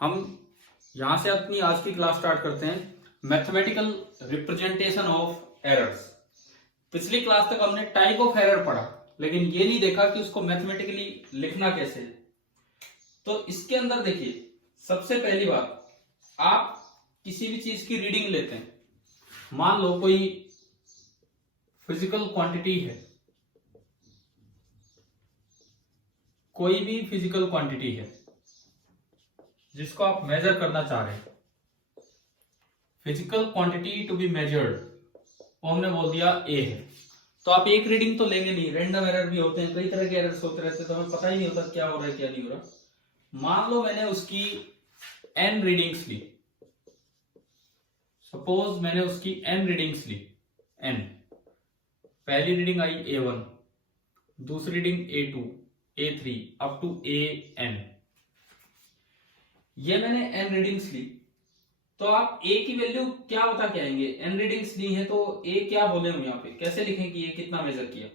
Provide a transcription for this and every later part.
हम यहां से अपनी आज की क्लास स्टार्ट करते हैं, मैथमेटिकल रिप्रेजेंटेशन ऑफ एरर्स। पिछली क्लास तक हमने टाइप ऑफ एरर पढ़ा, लेकिन ये नहीं देखा कि उसको मैथमेटिकली लिखना कैसे है। तो इसके अंदर देखिए, सबसे पहली बात, आप किसी भी चीज की रीडिंग लेते हैं। मान लो कोई फिजिकल क्वांटिटी है, कोई भी फिजिकल क्वांटिटी है जिसको आप मेजर करना चाह रहे हैं। Physical quantity to be measured, वो हमने बोल दिया ए है। तो आप एक रीडिंग तो लेंगे नहीं, रैंडम एरर भी होते हैं, कई तरह के एरर्स होते रहते हैं, तो हमें पता ही नहीं होता क्या हो रहा है क्या नहीं हो रहा। मान लो मैंने उसकी n रीडिंग्स ली, सपोज मैंने उसकी n रीडिंग्स ली, n। पहली रीडिंग आई A1, दूसरी reading A2, A3 up to AN। ये मैंने n रीडिंग्स ली, तो आप a की वैल्यू क्या बता के आएंगे? n रीडिंग्स ली है तो a क्या बोले हम यहाँ पे, कैसे लिखें कि ये कितना मेजर किया?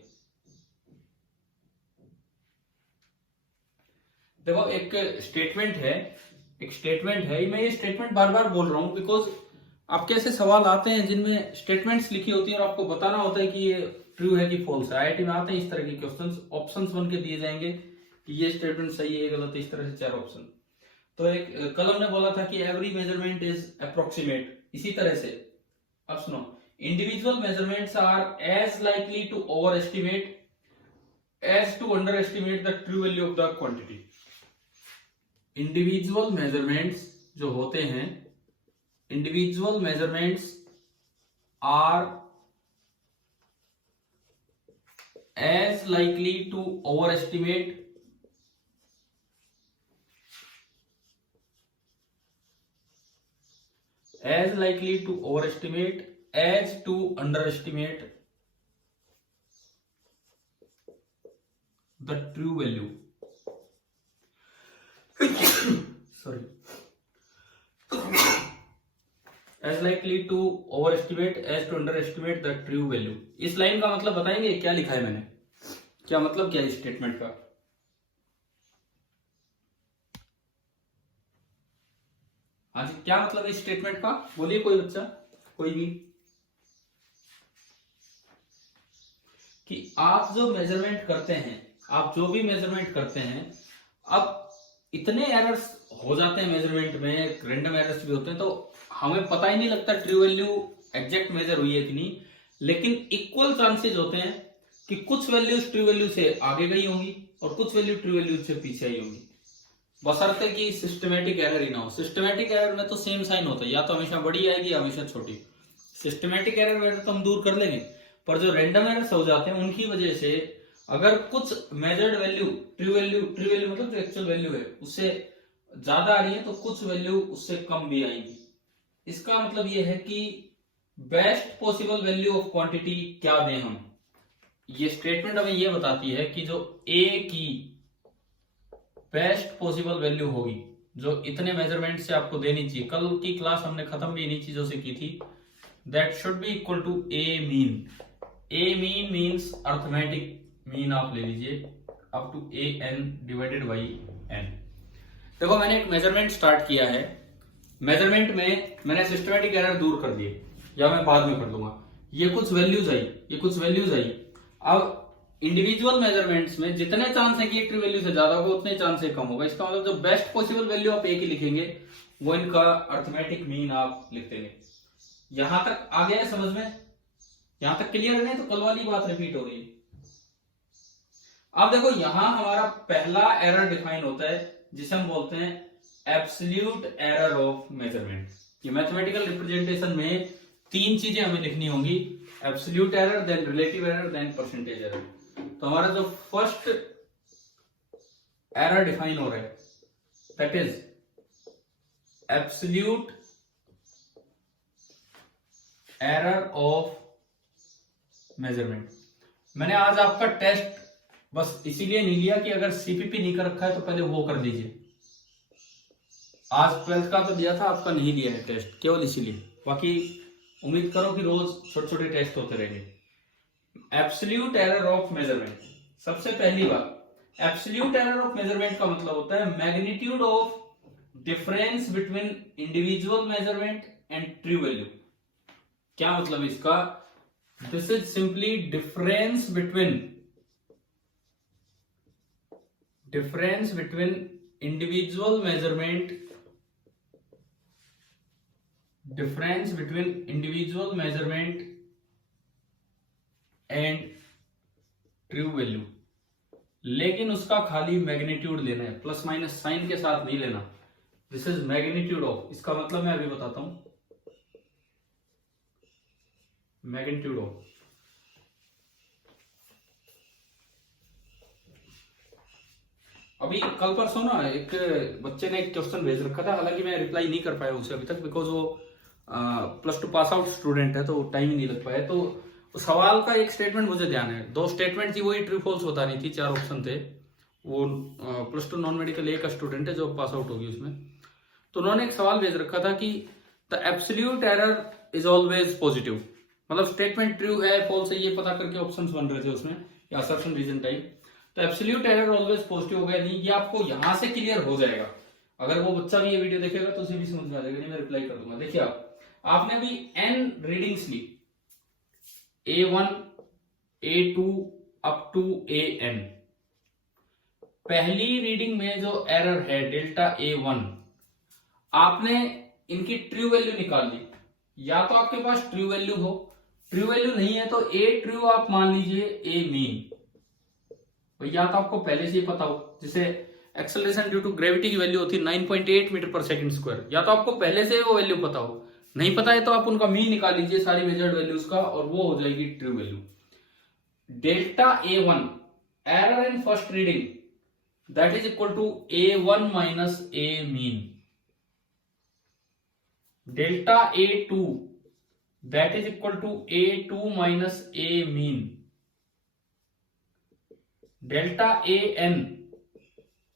देखो, एक स्टेटमेंट है, मैं ये स्टेटमेंट बार बार बोल रहा हूं बिकॉज आपके ऐसे सवाल आते हैं जिनमें स्टेटमेंट्स लिखी होती है और आपको बताना होता है कि ये ट्रू है कि फॉल्स है। आईआईटी में आते हैं इस तरह के क्वेश्चंस, ऑप्शंस बन के दिए जाएंगे कि ये स्टेटमेंट सही है, गलत है, इस तरह से 4 ऑप्शन। तो एक कल हमने बोला था कि एवरी मेजरमेंट इज अप्रोक्सीमेट। इसी तरह से अब सुनो, individual measurements are as likely to overestimate as to underestimate the true value of the quantity. Individual measurements जो होते हैं, individual measurements are as likely to overestimate as likely to overestimate as to underestimate the true value sorry as likely to overestimate as to underestimate the true value। इस line का मतलब बताएंगे क्या लिखा है मैंने, क्या मतलब क्या है इस स्टेटमेंट का? हाँ जी, क्या मतलब है इस स्टेटमेंट का? बोलिए कोई बच्चा, कोई भी, कि आप जो मेजरमेंट करते हैं, आप जो भी मेजरमेंट करते हैं, अब इतने एरर्स हो जाते हैं मेजरमेंट में, रैंडम एरर्स भी होते हैं, तो हमें पता ही नहीं लगता ट्रू वैल्यू एग्जैक्ट मेजर हुई है कि नहीं। लेकिन इक्वल चांसेस होते हैं कि कुछ वैल्यूज ट्रू वैल्यू से आगे गई होंगी और कुछ वैल्यू ट्रू वैल्यू से पीछे आई होंगी, बशर्ते कि सिस्टमेटिक एरर ही ना हो। सिस्टमेटिक एरर में तो सेम साइन होता है, या तो हमेशा बड़ी आएगी या हमेशा छोटी। सिस्टमेटिक एरर तो हम दूर कर लेंगे, पर जो रैंडम एरर्स हो जाते हैं उनकी वजह से अगर कुछ मेजर्ड वैल्यू ट्रू वैल्यू मतलब जो एक्चुअल वैल्यू है उससे ज्यादा आ रही है, तो कुछ वैल्यू उससे कम भी आएगी। इसका मतलब यह है कि best possible value of quantity क्या दें हम। ये स्टेटमेंट हमें यह बताती है कि जो ए की बेस्ट पॉसिबल वैल्यू होगी, जो इतने मेजरमेंट से आपको देनी चाहिए, कल की क्लास हमने खत्म भी इन्हीं चीजों से की थी, that should be equal to a mean. A mean means arithmetic mean आप ले लीजिए up to a n divided by n. देखो, मैंने एक मेजरमेंट स्टार्ट किया है, मेजरमेंट में मैंने सिस्टमेटिक एरर दूर कर दिए, या मैं बाद में कर दूंगा। ये कुछ वैल्यूज आई, अब इंडिविजुअल मेजरमेंट्स में जितने चांस है कि ट्रू वैल्यू से ज्यादा होगा उतने चांस से कम होगा। इसका मतलब जो बेस्ट पॉसिबल वैल्यू आप ए की लिखेंगे वो इनका अर्थमेटिक मीन आप लिख देंगे। यहां तक आ गया है समझ में? यहां तक क्लियर है? तो कल वाली बात रिपीट हो रही है। अब देखो, यहां हमारा पहला एरर डिफाइन होता है जिसे हम बोलते हैं एब्सोल्यूट एरर ऑफ मेजरमेंट। ये मैथमेटिकल रिप्रेजेंटेशन में 3 चीजें हमें लिखनी होंगी, absolute error, then relative error, then percentage error. तो हमारा जो फर्स्ट एरर डिफाइन हो रहा है that is absolute error of measurement. मैंने आज आपका टेस्ट बस इसीलिए नहीं लिया कि अगर सीपीपी नहीं कर रखा है तो पहले वो कर दीजिए। आज 12th का तो दिया था, आपका नहीं लिया है टेस्ट, केवल इसीलिए। बाकी उम्मीद करो कि रोज छोटे छोटे टेस्ट होते रहेंगे। एब्सोल्यूट एरर ऑफ मेजरमेंट, सबसे पहली बात, एब्सोल्यूट एरर ऑफ मेजरमेंट का मतलब होता है magnitude of difference between individual measurement and true value. क्या मतलब इसका? This is simply difference between individual measurement and true value, लेकिन उसका खाली मैग्नीट्यूड लेना है, प्लस माइनस साइन के साथ नहीं लेना। दिस इज मैग्नीट्यूड ऑफ, इसका मतलब मैं अभी बताता हूं। मैग्नीट्यूड ऑफ, अभी कल परसों ना एक बच्चे ने एक क्वेश्चन भेज रखा था, हालांकि मैं रिप्लाई नहीं कर पाया उसे अभी तक, बिकॉज वो +2 पास आउट स्टूडेंट है तो टाइम ही नहीं लग पाया। तो सवाल का एक स्टेटमेंट मुझे ध्यान है, 2 स्टेटमेंट थी, वही ट्रू फॉल्स बतानी थी, 4 ऑप्शन थे। वो +2 नॉन मेडिकल ए का स्टूडेंट है जो पास आउट होगी उसमें। तो उन्होंने एक सवाल भेज रखा था कि the absolute error is always positive, मतलब स्टेटमेंट ट्रू है फॉल्स है ये पता करके ऑप्शंस बन रहे थे उसमें, या असर्शन रीजन टाइप। तो एब्सोल्यूट एरर ऑलवेज पॉजिटिव होगा नहीं, ये आपको यहां से क्लियर हो जाएगा। अगर वो बच्चा भी ये वीडियो देखेगा तो उसे भी समझ में आ जाएगा, नहीं मैं रिप्लाई कर दूंगा। देखिए आपने भी n रीडिंग्स ली, A1 A2 up to AN। पहली रीडिंग में जो एरर है डेल्टा A1, आपने इनकी ट्रू वैल्यू निकाल ली। या तो आपके पास ट्रू वैल्यू हो, ट्रू वैल्यू नहीं है तो A ट्रू आप मान लीजिए, A मीन। या तो आपको पहले से ही पता हो, जैसे एक्सेलरेशन ड्यू टू ग्रेविटी की वैल्यू होती है 9.8 मीटर पर सेकंड स्क्वायर, या तो आपको पहले से वो वैल्यू पता हो। नहीं पता है तो आप उनका मीन निकाल लीजिए सारी मेजर्ड वैल्यूज का, और वो हो जाएगी true value. Delta A1 error in first reading that is equal to A1 minus A mean. Delta A2 that is equal to A2 minus A mean. Delta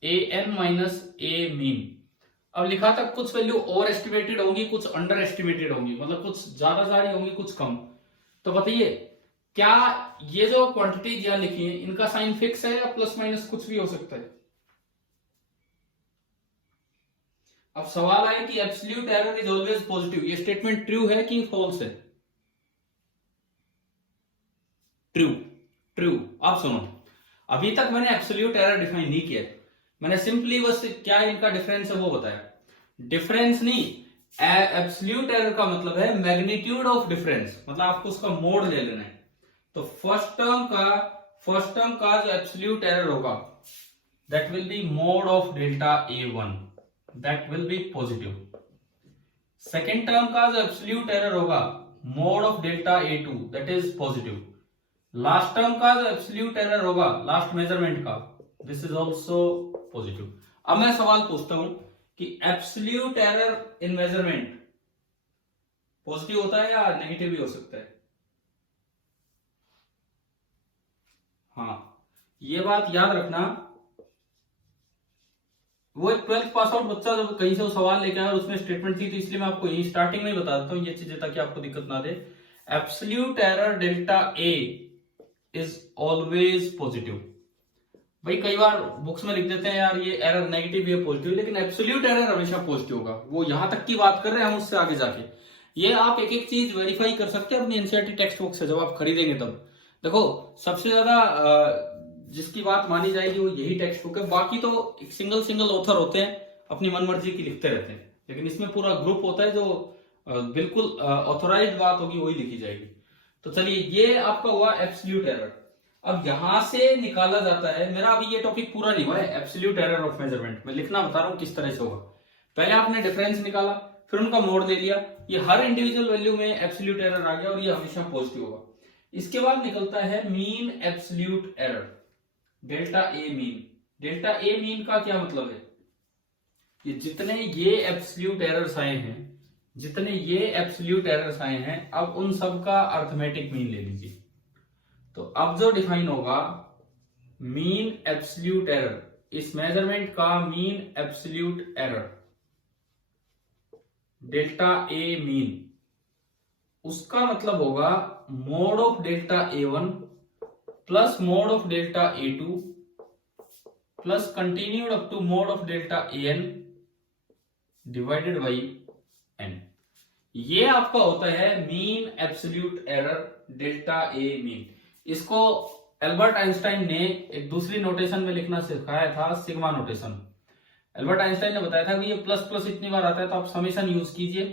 AN minus A mean. अब लिखा था कुछ value over estimated होंगी, कुछ under estimated होंगी, मतलब कुछ ज्यादा जा रही होंगी कुछ कम। तो बताइए क्या ये जो क्वांटिटीज यहां लिखी है इनका साइन फिक्स है या प्लस माइनस कुछ भी हो सकता है? अब सवाल आए कि absolute error is always positive, ये स्टेटमेंट ट्रू है कि फॉल्स है? ट्रू। ट्रू। आप सुनो, अभी तक मैंने एब्सोल्यूट एरर डिफाइन नहीं किया, मैंने सिंपली बस क्या इनका डिफरेंस है वो बताया। डिफरेंस नहीं, एब्सोल्यूट एरर का मतलब है मैग्नीट्यूड ऑफ डिफरेंस, मतलब आपको उसका मोड ले लेना है। तो फर्स्ट टर्म का जो एब्सोल्यूट एरर होगा that will be mode of delta A1, that will be positive. Second term का जो एब्सोल्यूट एरर होगा mod of delta A2, that is positive. Last term का जो एब्सोल्यूट एरर होगा लास्ट मेजरमेंट का, दिस इज ऑल्सो पॉजिटिव। अब मैं सवाल पूछता हूं कि absolute error in measurement positive होता है या नेगेटिव भी हो सकता है? हाँ, ये बात याद रखना। वो एक 12th पास आउट बच्चा जब कहीं से वो सवाल लेके आया और उसमें स्टेटमेंट थी, तो इसलिए मैं आपको यही स्टार्टिंग में बता देता हूं ये चीजें ताकि आपको दिक्कत ना दे। Absolute error delta A is always positive. भाई कई बार बुक्स में लिख देते हैं यार ये एरर नेगेटिव है पॉजिटिव, लेकिन एब्सोल्यूट एरर हमेशा पॉजिटिव होगा। वो यहां तक की बात कर रहे हैं हम, उससे आगे जाके ये आप एक एक चीज वेरीफाई कर सकते हैं अपनी एनसीईआरटी टेक्स्ट बुक से जब आप खरीदेंगे तब। देखो सबसे ज्यादा जिसकी बात मानी जाएगी वो यही टेक्स्ट बुक है, बाकी तो सिंगल ऑथर होते हैं अपनी मनमर्जी की लिखते रहते हैं, लेकिन इसमें पूरा ग्रुप होता है जो बिल्कुल ऑथोराइज्ड बात होगी वही लिखी जाएगी। तो चलिए ये आपका हुआ एब्सोल्यूट एरर। अब यहां से निकाला जाता है, मेरा अभी ये टॉपिक पूरा नहीं हुआ है, एब्सोल्यूट एरर ऑफ मेजरमेंट मैं लिखना बता रहा हूं किस तरह से होगा। पहले आपने डिफरेंस निकाला, फिर उनका मोड ले लिया, ये हर इंडिविजुअल वैल्यू में एब्सोल्यूट एरर आ गया और ये हमेशा पॉजिटिव होगा। इसके बाद निकलता है mean absolute error, delta A mean. Delta A mean का क्या मतलब है? ये जितने ये एब्सोल्यूट एरर्स आए हैं, जितने ये एब्सोल्यूट एरर्स आए हैं, अब उन सब का अर्थमेटिक मीन ले लीजिए। तो अब जो डिफाइन होगा मीन एब्सोल्यूट एरर, इस मेजरमेंट का mean absolute error delta A mean, उसका मतलब होगा mod of delta A1 plus mod of delta A2 plus continued up to mod of delta AN divided by n. ये आपका होता है मीन एब्सोल्यूट एरर डेल्टा ए mean. इसको Albert Einstein ने एक दूसरी नोटेशन में लिखना सिखाया था, सिग्मा नोटेशन। एल्बर्ट आइंस्टाइन ने बताया था कि ये प्लस प्लस इतनी बार आता है तो आप समेशन यूज कीजिए,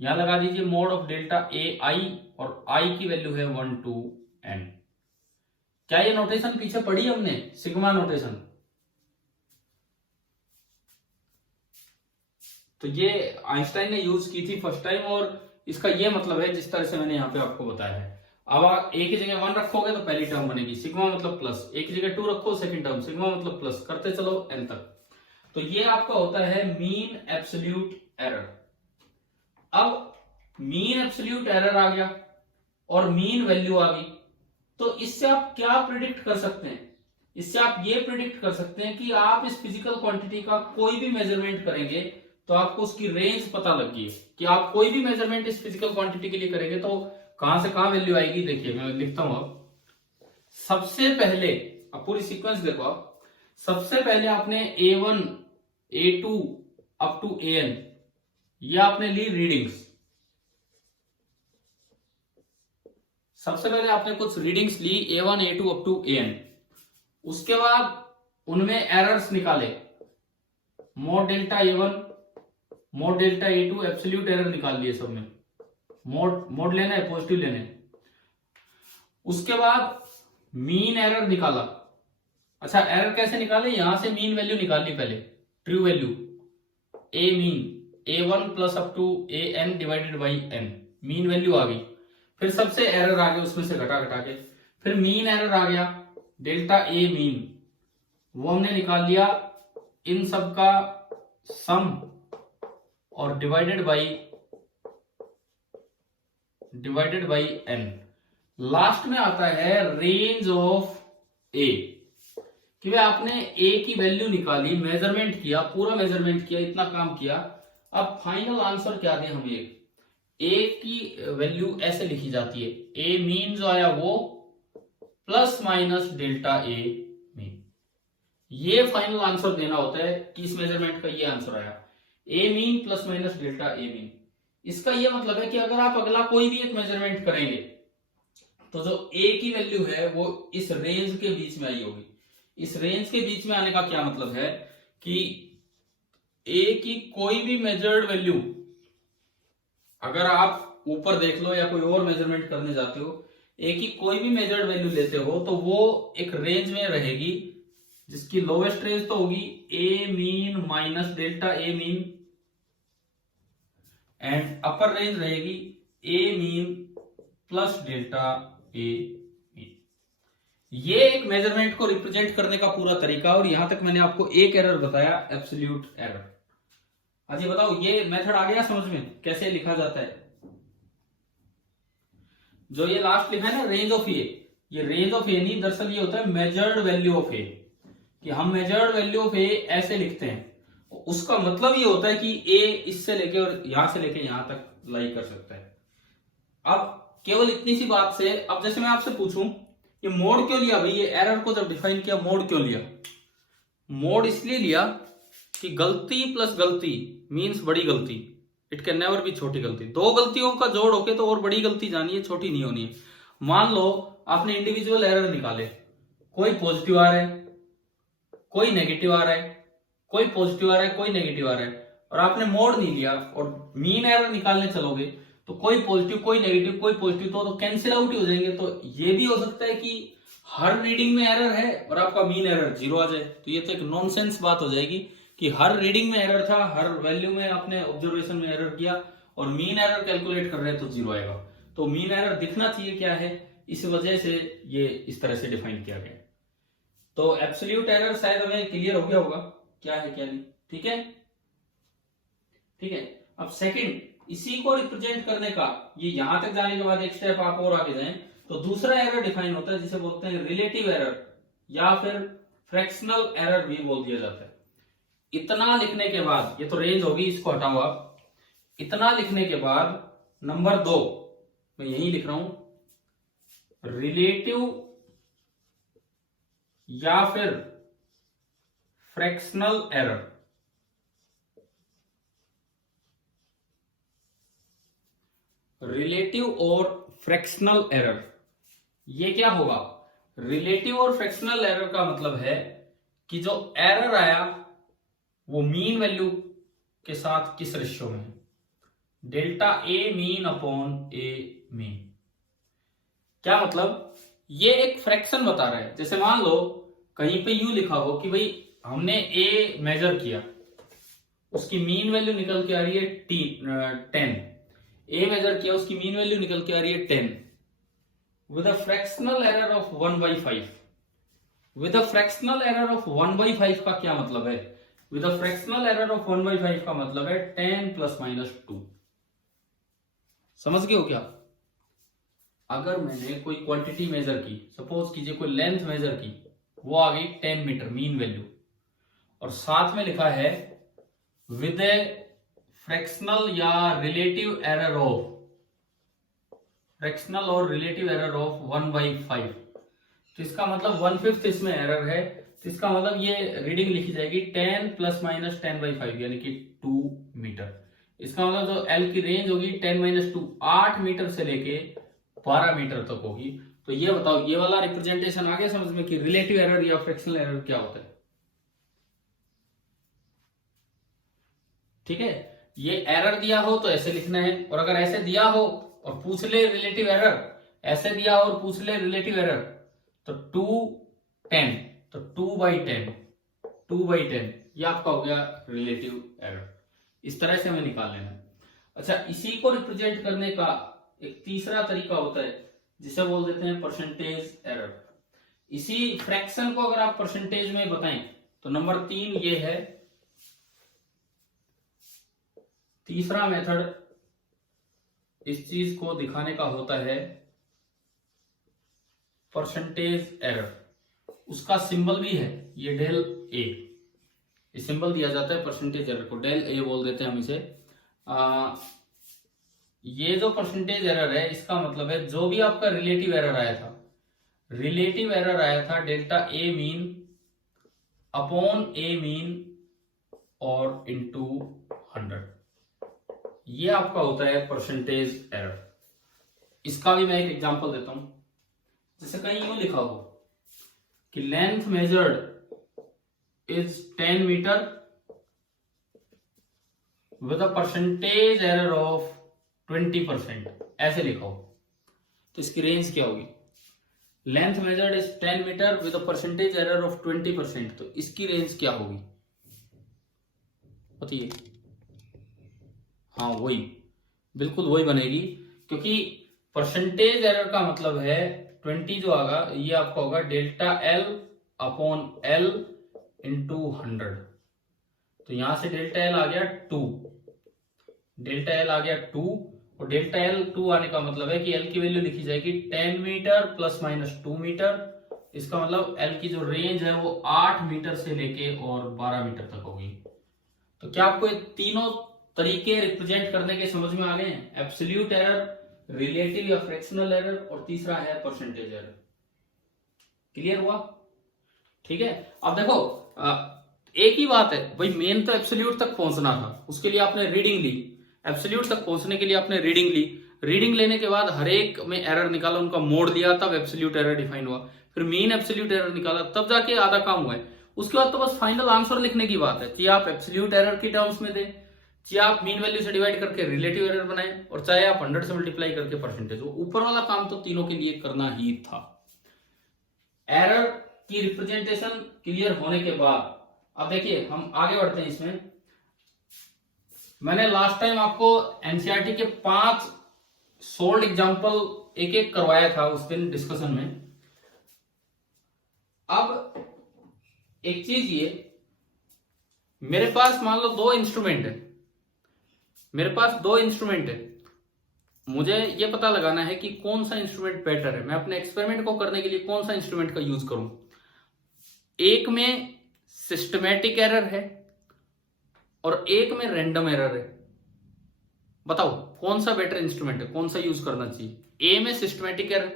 यहां लगा दीजिए मोड ऑफ डेल्टा ए आई, और आई की वैल्यू है 1 to n। क्या ये नोटेशन पीछे पढ़ी हमने, सिग्मा नोटेशन? तो ये आइंस्टाइन ने यूज की थी फर्स्ट टाइम, और इसका ये मतलब है जिस तरह से मैंने यहाँ पे आपको बताया है। अब आप एक ही जगह 1 रखोगे तो पहली टर्म बनेगी सिग्मा मतलब प्लस, एक ही जगह 2 रखो सेकंड टर्म सिग्मा मतलब प्लस, करते चलो n तक। तो ये आपका होता है मीन एब्सोल्यूट एरर। अब मीन एब्सोल्यूट एरर आ गया और मीन वैल्यू आ गई, तो इससे आप क्या प्रिडिक्ट कर सकते हैं? इससे आप ये प्रिडिक्ट कर सकते हैं कि आप इस फिजिकल क्वांटिटी का कोई भी मेजरमेंट करेंगे तो आपको उसकी रेंज पता लग गई है कि आप कोई भी मेजरमेंट इस फिजिकल क्वांटिटी के लिए करेंगे तो कहां से कहां वैल्यू आएगी। देखिए मैं लिखता हूं। अब सबसे पहले, अब पूरी सीक्वेंस देखो, आप सबसे पहले आपने A1 A2 up to AN ये आपने ली रीडिंग्स। सबसे पहले आपने कुछ रीडिंग्स ली A1 A2 up to AN, उसके बाद उनमें एरर्स निकाले, mod delta A1 mod delta A2 absolute error निकाल लिए सब में। मोड लेना है, पॉजिटिव लेने हैं। उसके बाद मीन एरर निकाला। अच्छा एरर कैसे निकाले, यहां से मीन वैल्यू निकाल ली पहले, true value A mean A1 plus up to AN divided by n, mean value आ गई। फिर सबसे एरर आ गया उसमें से घटा घटा के, फिर मीन एरर आ गया डेल्टा ए मीन, वो हमने निकाल लिया इन सब का सम और डिवाइडेड बाई n। लास्ट में आता है रेंज ऑफ ए, कि भाई आपने ए की वैल्यू निकाली, मेजरमेंट किया, पूरा मेजरमेंट किया, इतना काम किया, अब फाइनल आंसर क्या दे हमें। ए की वैल्यू ऐसे लिखी जाती है, ए मीन जो आया वो प्लस माइनस डेल्टा ए मीन, ये फाइनल आंसर देना होता है कि इस मेजरमेंट का ये आंसर आया, ए मीन प्लस माइनस डेल्टा ए मीन। इसका ये मतलब है कि अगर आप अगला कोई भी एक मेजरमेंट करेंगे तो जो ए की वैल्यू है वो इस रेंज के बीच में आई होगी। इस रेंज के बीच में आने का क्या मतलब है कि ए की कोई भी मेजर्ड वैल्यू, अगर आप ऊपर देख लो या कोई और मेजरमेंट करने जाते हो, ए की कोई भी मेजर्ड वैल्यू लेते हो तो वो एक रेंज में रहेगी, जिसकी लोवेस्ट रेंज तो होगी A mean minus delta A mean, and upper range रहेगी A mean plus delta A mean. ये एक मेजरमेंट को रिप्रेजेंट करने का पूरा तरीका, और यहां तक मैंने आपको एक एरर बताया, एब्सोल्यूट एरर। अजी बताओ ये मेथड आ गया समझ में, कैसे लिखा जाता है? जो ये लास्ट लिखा है ना रेंज ऑफ ए, ये रेंज ऑफ ए नहीं, दरअसल ये होता है मेजर्ड वैल्यू ऑफ ए, कि हम मेजर्ड वैल्यू ऑफ ए ऐसे लिखते हैं। उसका मतलब ये होता है कि ए इससे लेके और यहां से लेके यहां तक लाई कर सकता है। अब केवल इतनी सी बात से, अब जैसे मैं आपसे पूछूं ये मोड क्यों लिया भाई, ये एरर को जब डिफाइन किया मोड क्यों लिया? मोड इसलिए लिया कि गलती प्लस गलती मींस बड़ी गलती, इट कैन नेवर बी छोटी गलती। दो गलतियों का जोड़ होके तो और बड़ी गलती जानी है, छोटी नहीं होनी है। मान लो आपने इंडिविजुअल एरर निकाले, कोई पॉजिटिव आ रहा है, कोई नेगेटिव आ रहा है, कोई पॉजिटिव आ रहा है, कोई नेगेटिव आ रहा है, और आपने मोड नहीं लिया और मीन एरर निकालने चलोगे तो कोई पॉजिटिव कोई नेगेटिव कोई पॉजिटिव तो कैंसिल आउट ही हो जाएंगे। तो ये भी हो सकता है कि हर रीडिंग में एरर है और आपका मीन एरर 0 आ जाए, तो ये तो एक नॉनसेंस बात हो जाएगी कि हर रीडिंग में एरर था, हर वैल्यू में आपने ऑब्जर्वेशन में एरर किया और मीन एरर कैलकुलेट कर रहे हैं तो 0 आएगा। तो मीन एरर दिखना चाहिए क्या है, इस वजह से ये इस तरह से डिफाइन किया गया। तो एब्सोल्यूट एरर शायद हमें क्लियर हो गया होगा क्या है क्या नहीं, ठीक है ठीक है। अब सेकंड, इसी को रिप्रेजेंट करने का, ये यहां तक जाने के बाद एक स्टेप आप और आगे जाएं तो दूसरा एरर डिफाइन होता है जिसे बोलते हैं रिलेटिव एरर या फिर फ्रैक्शनल एरर भी बोल दिया जाता है। इतना लिखने के बाद, ये तो रेंज होगी, इसको हटाओ आप, इतना लिखने के बाद नंबर 2 मैं यही लिख रहा हूं, रिलेटिव या फिर फ्रैक्शनल एरर। रिलेटिव और फ्रैक्शनल एरर, ये क्या होगा? रिलेटिव और फ्रैक्शनल एरर का मतलब है कि जो एरर आया वो मीन वैल्यू के साथ किस रेशियो में है, delta A mean upon A mean. क्या मतलब? ये एक फ्रैक्शन बता रहा है। जैसे मान लो कहीं पे यूं लिखा हो कि भाई हमने ए मेजर किया, उसकी मीन वैल्यू निकल के आ रही है 10। ए मेजर किया, उसकी मीन वैल्यू निकल के आ रही है 10 with a fractional error of 1/5। With a fractional error of 1/5 का क्या मतलब है? With a fractional error of 1/5 का मतलब है 10 ± 2। समझ गए हो क्या? अगर मैंने कोई क्वांटिटी मेजर की, सपोज कीजिए कोई लेंथ मेजर की, वो आ गई 10 मीटर मीन वैल्यू, और साथ में लिखा है विद ए फ्रैक्शनल या रिलेटिव एरर ऑफ, फ्रैक्शनल और रिलेटिव एरर ऑफ 1/5, तो इसका मतलब 1/5 इसमें एरर है। तो इसका मतलब ये रीडिंग लिखी जाएगी 10 ± 10/5 यानी कि 2 मीटर। इसका मतलब जो एल की रेंज होगी 10 - 2, 8 मीटर से लेके 12 मीटर तक होगी। तो ये बताओ, ये वाला रिप्रेजेंटेशन आ गया समझ में कि रिलेटिव एरर या फ्रैक्शनल एरर क्या होता है? ठीक है, ये एरर दिया हो तो ऐसे लिखना है, और अगर ऐसे दिया हो और पूछ ले रिलेटिव एरर, ऐसे दिया हो और पूछ ले रिलेटिव एरर, तो 2/10, तो 2/10 ये आपका हो गया रिलेटिव एरर। इस तरह से हमें निकाल लेना। अच्छा, इसी को रिप्रेजेंट करने का एक तीसरा तरीका होता है जिसे बोल देते हैं परसेंटेज एरर। इसी फ्रैक्शन को अगर आप परसेंटेज में बताएं तो नंबर 3 ये है। तीसरा मेथड इस चीज को दिखाने का होता है परसेंटेज एरर। उसका सिंबल भी है ये डेल ए, ये सिंबल दिया जाता है परसेंटेज एरर को, डेल ए बोल देते हैं हम इसे। ये जो परसेंटेज एरर है इसका मतलब है जो भी आपका रिलेटिव एरर आया था, रिलेटिव एरर आया था delta A mean upon A mean और इनटू 100, ये आपका होता है परसेंटेज एरर। इसका भी मैं एक एग्जांपल देता हूं। जैसे कहीं यूं लिखा हो कि length measured is 10 metre with a percentage error of 20%, ऐसे लिखा हो, तो इसकी रेंज क्या होगी? Length measured is 10 metre with a percentage error of 20%, तो इसकी रेंज क्या होगी बताइए? हाँ वही, बिल्कुल वही बनेगी, क्योंकि परसेंटेज एरर का मतलब है 20 जो आगा ये आपका होगा delta L upon L into 100। तो यहां से डेल्टा एल आ गया 2, डेल्टा एल आ गया 2, और डेल्टा एल 2 आने का मतलब है कि एल की वैल्यू लिखी जाएगी 10 मीटर ±2 मीटर। इसका मतलब एल की जो रेंज है वो 8 मीटर से लेके और 12 मीटर तक होगी। तो क्या आपको ये तीनों तरीके रिप्रेजेंट करने के समझ में आ गए हैं? एब्सोल्यूट एरर, रिलेटिव या फ्रैक्शनल एरर, और तीसरा है परसेंटेज एरर। क्लियर हुआ? ठीक है, अब देखो एक ही बात है भाई, मेन तो एब्सोल्यूट तक पहुंचना था, उसके लिए आपने रीडिंग ली। एब्सोल्यूट तक पहुंचने के लिए आपने रीडिंग ली, रीडिंग लेने के बाद हर एक में एरर निकाला, उनका मोड लिया, तब एब्सोल्यूट एरर डिफाइन हुआ। फिर मीन एब्सोल्यूट एरर निकाला, तब जाके आधा काम हुआ है। उसके बाद तो बस फाइनल आंसर लिखने की बात है कि आप एब्सोल्यूट एरर की टर्म्स में दें, चाहे आप मीन वैल्यू से डिवाइड करके रिलेटिव एरर बनाएं, और चाहे आप 100 से मल्टीप्लाई करके परसेंटेज। वो ऊपर वाला काम तो तीनों के लिए करना ही था। एरर की रिप्रेजेंटेशन क्लियर होने के बाद अब देखिए हम आगे बढ़ते हैं। इसमें मैंने लास्ट टाइम आपको एनसीईआरटी के 5 सोल्ड एग्जांपल एक एक करवाया था उस दिन डिस्कशन में। अब एक चीज ये, मेरे पास मान लो 2 इंस्ट्रूमेंट है, मेरे पास 2 इंस्ट्रूमेंट है, मुझे ये पता लगाना है कि कौन सा इंस्ट्रूमेंट बेटर है, मैं अपने एक्सपेरिमेंट को करने के लिए कौन सा इंस्ट्रूमेंट का यूज करूं। एक में सिस्टमैटिक एरर है और एक में रैंडम एरर है। बताओ कौन सा बेटर इंस्ट्रूमेंट है, कौन सा यूज करना चाहिए? ए में सिस्टमैटिक एरर,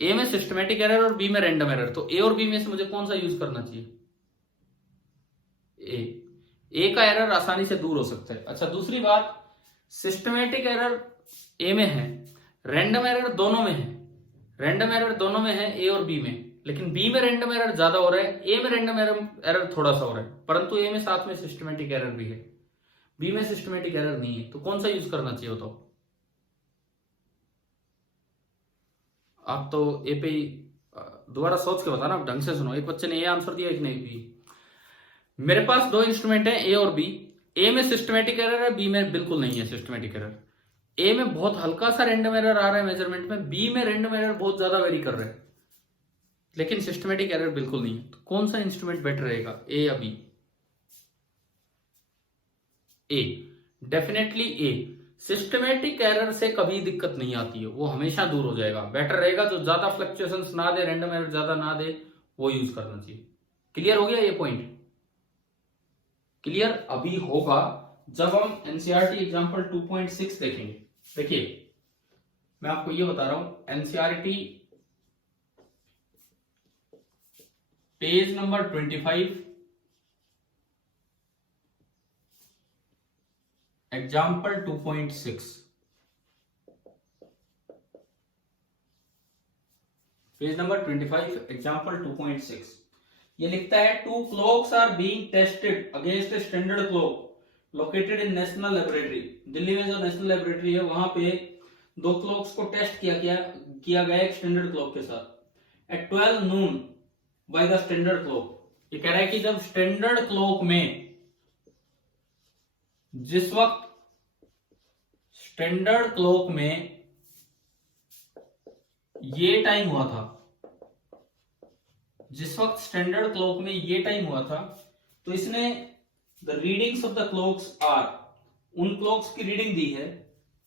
ए में सिस्टमैटिक एरर और बी में रैंडम एरर, तो ए और बी में से मुझे कौन सा यूज करना चाहिए? ए का एरर आसानी से दूर हो सकता है। अच्छा दूसरी बात, सिस्टमेटिक एरर ए में है, रैंडम एरर दोनों में है, रैंडम एरर दोनों में है ए और बी में, लेकिन बी में रैंडम एरर ज्यादा हो रहा है, ए में रैंडम एरर थोड़ा सा हो रहा है, परंतु ए में साथ में सिस्टमेटिक एरर भी है, बी में सिस्टमेटिक एरर नहीं है। तो कौन सा यूज करना चाहिए बताओ? आप तो ए पे दोबारा सोच के बताना, ढंग से सुनो। एक बच्चे ने ए आंसर दिया, एक ने बी। मेरे पास दो इंस्ट्रूमेंट है ए और बी। ए में सिस्टमेटिक एरर है, बी में बिल्कुल नहीं है सिस्टमेटिक एरर। ए में बहुत हल्का सा रैंडम एरर आ रहा है मेजरमेंट में, बी में रैंडम एरर बहुत ज्यादा वेरी कर रहा है, लेकिन सिस्टमेटिक एरर बिल्कुल नहीं है। तो कौन सा इंस्ट्रूमेंट बेटर रहेगा, ए या बी? ए, डेफिनेटली ए। सिस्टमेटिक एरर से कभी दिक्कत नहीं आती है, वो हमेशा दूर हो जाएगा। बेटर रहेगा जो ज्यादा फ्लक्चुएशंस ना दे, रैंडम एरर ज्यादा ना दे, वो यूज करना चाहिए। क्लियर हो गया ये पॉइंट? क्लियर अभी होगा जब हम एनसीईआरटी एग्जांपल 2.6 देखेंगे। देखिए मैं आपको ये बता रहा हूं, NCERT page number 25, example 2.6, page number 25, example 2.6। ये लिखता है, 2 clocks are being tested against a standard clock located in national laboratory. Delhi में जो नेशनल लेबोरेटरी है वहां पे 2 क्लॉक्स को टेस्ट किया गया एक स्टैंडर्ड क्लॉक के साथ at 12 noon by the standard clock. ये कह रहा है कि जब स्टैंडर्ड क्लॉक में, जिस वक्त स्टैंडर्ड क्लॉक में ये टाइम हुआ था, जिस वक्त स्टैंडर्ड क्लॉक में ये टाइम हुआ था, तो इसने the readings of the clocks are, उन क्लॉक्स की रीडिंग दी है।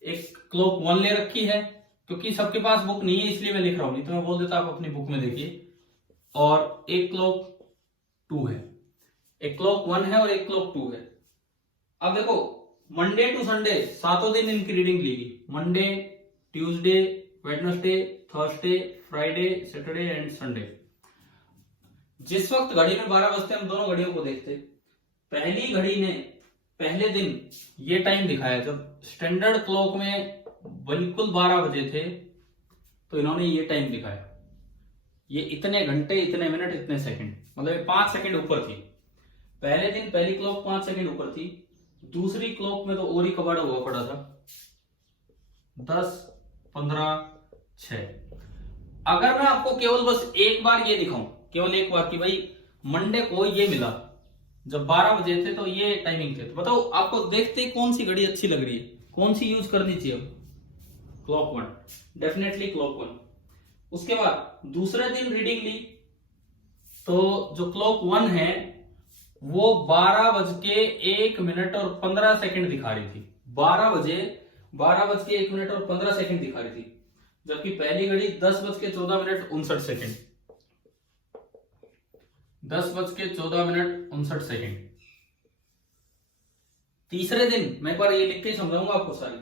एक क्लॉक 1 ले रखी है, क्योंकि सबके पास बुक नहीं है इसलिए मैं लिख रहा हूं, नहीं तो मैं बोल देता आप अपनी बुक में देखिए। और एक क्लॉक 2 है, एक क्लॉक 1 है और एक क्लॉक 2 है। अब देखो, मंडे टू संडे 7 दिन इनकी रीडिंग ली गई, Monday, Tuesday, Wednesday, Thursday, Friday, Saturday and Sunday. जिस वक्त घड़ी में 12 बजते हम दोनों घड़ियों को देखते, पहली घड़ी ने पहले दिन ये टाइम दिखाया जब स्टैंडर्ड क्लॉक में बिल्कुल 12 बजे थे, तो इन्होंने ये टाइम दिखाया। ये इतने घंटे, इतने मिनट, इतने सेकंड, मतलब 5 सेकंड ऊपर थी। पहले दिन पहली क्लॉक 5 सेकंड ऊपर थी, दूसरी क्लॉक में तो और ही कबाड़ा हुआ पड़ा था, 10, 15, 6। अगर मैं आपको केवल बस एक बार ये दिखाऊं, केवल एक बार कि भाई मंडे को ये मिला जब 12 बजे थे, तो ये टाइमिंग थे, तो बताओ आपको देखते कौन सी घड़ी अच्छी लग रही है, कौन सी यूज करनी चाहिए? Clock 1, definitely clock 1। उसके बाद दूसरे दिन रीडिंग ली, तो जो क्लॉक 1 है वो 12 बज के 1 मिनट और 15 सेकंड दिखा रही थी। 12 बज के 1 मिनट और 15 सेकंड दिखा रही थी, जबकि पहली घड़ी 10 बज के 14 मिनट 59 सेकंड, 10 बज के 14 मिनट 59 सेकंड। तीसरे दिन, मैं एक बार ये लिख के समझाऊंगा आपको सारी।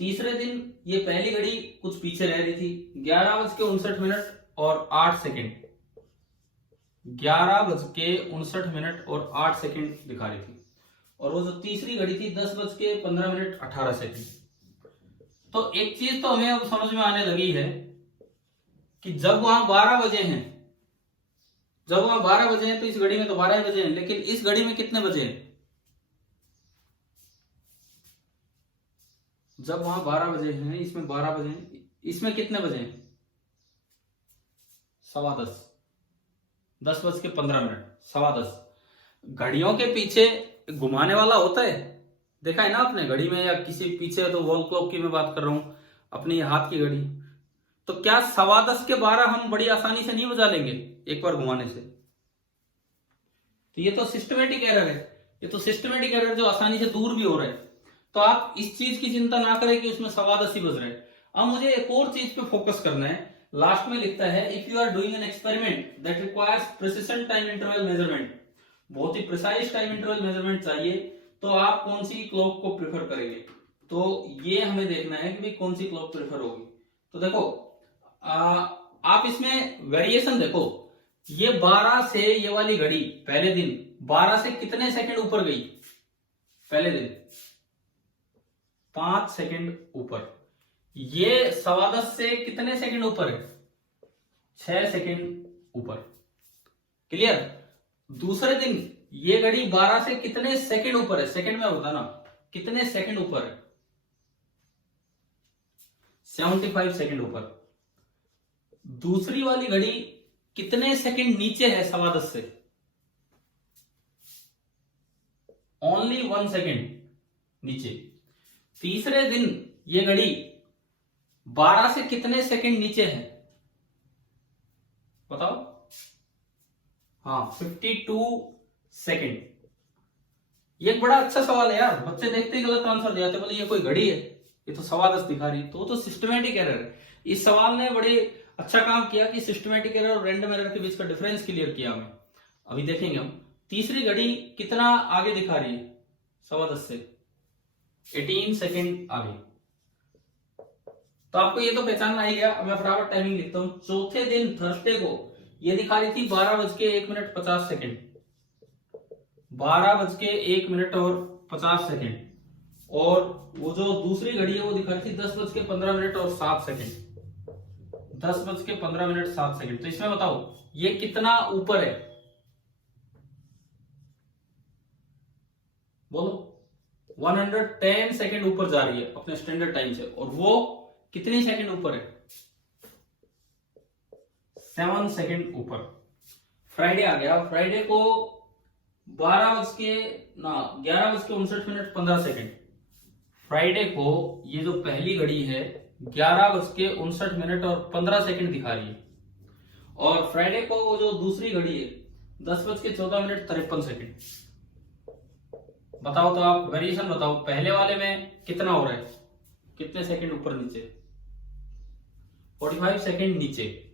तीसरे दिन ये पहली घड़ी कुछ पीछे रह रही थी, 11 बज के 59 मिनट और 8 सेकंड, 11 बज के 59 मिनट और 8 सेकंड दिखा रही थी। और वो जो तीसरी घड़ी थी 10 बज के 15 मिनट 18 सेकंड। तो एक चीज तो हमें अब समझ में आने लगी है कि जब वहां 12 बजे हैं, जब वहां 12 बजे हैं तो इस घड़ी में तो 12 बजे हैं, लेकिन इस घड़ी में कितने बजे हैं? जब वहां 12 बजे हैं, इसमें 12 बजे हैं, इसमें कितने बजे हैं? 10:15, 10 बज के 15 मिनट, 10:15। घड़ियों के पीछे घुमाने वाला होता है, देखा है ना आपने घड़ी में, या किसी पीछे, तो वॉल क्लॉक की मैं बात कर रहा हूं, अपनी हाथ की घड़ी। तो क्या 10:15 के 12 हम बड़ी आसानी से नहीं बजा लेंगे एक बार घुमाने से? तो ये तो सिस्टमेटिक एरर है, ये तो सिस्टमेटिक एरर जो आसानी से दूर भी हो रहा है। तो आप इस चीज की चिंता ना करें कि उसमें 10:15 ही बज रहे हैं। अब मुझे एक और चीज पे फोकस करना है। लास्ट में लिखता है, if you are doing an experiment that requires precision time interval measurement, बहुत ही प्रिसाइज टाइम इंटरवल मेजरमेंट चाहिए, तो आप कौन सी क्लॉक को प्रेफर करेंगे? तो ये हमें देखना है कि भाई कौन सी क्लॉक प्रेफर होगी। तो देखो आप इसमें वेरिएशन देखो, ये 12 से ये वाली घड़ी पहले दिन 12 से कितने सेकंड ऊपर गई? पहले दिन 5 सेकंड ऊपर। ये 10:15 से कितने सेकंड ऊपर है? 6 सेकंड ऊपर। क्लियर? दूसरे दिन ये घड़ी 12 से कितने सेकंड ऊपर है? सेकंड में बताना कितने सेकंड ऊपर है? 75 सेकंड ऊपर। दूसरी वाली घड़ी कितने सेकंड नीचे है 10:15 से? ओनली 1 सेकंड नीचे। तीसरे दिन ये घड़ी 12 से कितने सेकंड नीचे है? बताओ। हाँ, 52 सेकंड। ये एक बड़ा अच्छा सवाल है यार, बच्चे देखते ही गलत आंसर दे जाते, बोले ये कोई घड़ी है, ये तो 10:15 दिखा रही। तो सिस्टमेटिक एरर है। इस सवाल ने बड़े अच्छा काम किया कि सिस्टमेटिक एरर और रैंडम एरर के बीच का डिफरेंस क्लियर किया हमें। अभी देखेंगे हम तीसरी घड़ी कितना आगे दिखा रही है 10:15 से? 18 सेकंड आगे। तो आपको ये तो पहचानना ही गया। अब मैं फटाफट टाइमिंग लिखता हूं। चौथे दिन थर्सडे को ये दिखा रही थी 12:01 12:01 और वो जो दूसरी घड़ी है वो दिखा रही थी 10:15 10:15 तो इसमें बताओ ये कितना ऊपर है? बोलो। 110 सेकंड ऊपर जा रही है अपने स्टैंडर्ड टाइम से, और वो कितनी सेकंड ऊपर है? 7 सेकंड ऊपर। फ्राइडे आ गया। फ्राइडे को 11:59 फ्राइडे को ये जो पहली घड़ी है 11:59 दिखा रही है, और फ्राइडे को वो जो दूसरी घड़ी है 10:14 बताओ तो आप वेरिएशन बताओ। पहले वाले में कितना हो रहा है? कितने सेकंड ऊपर नीचे? 45 सेकंड नीचे।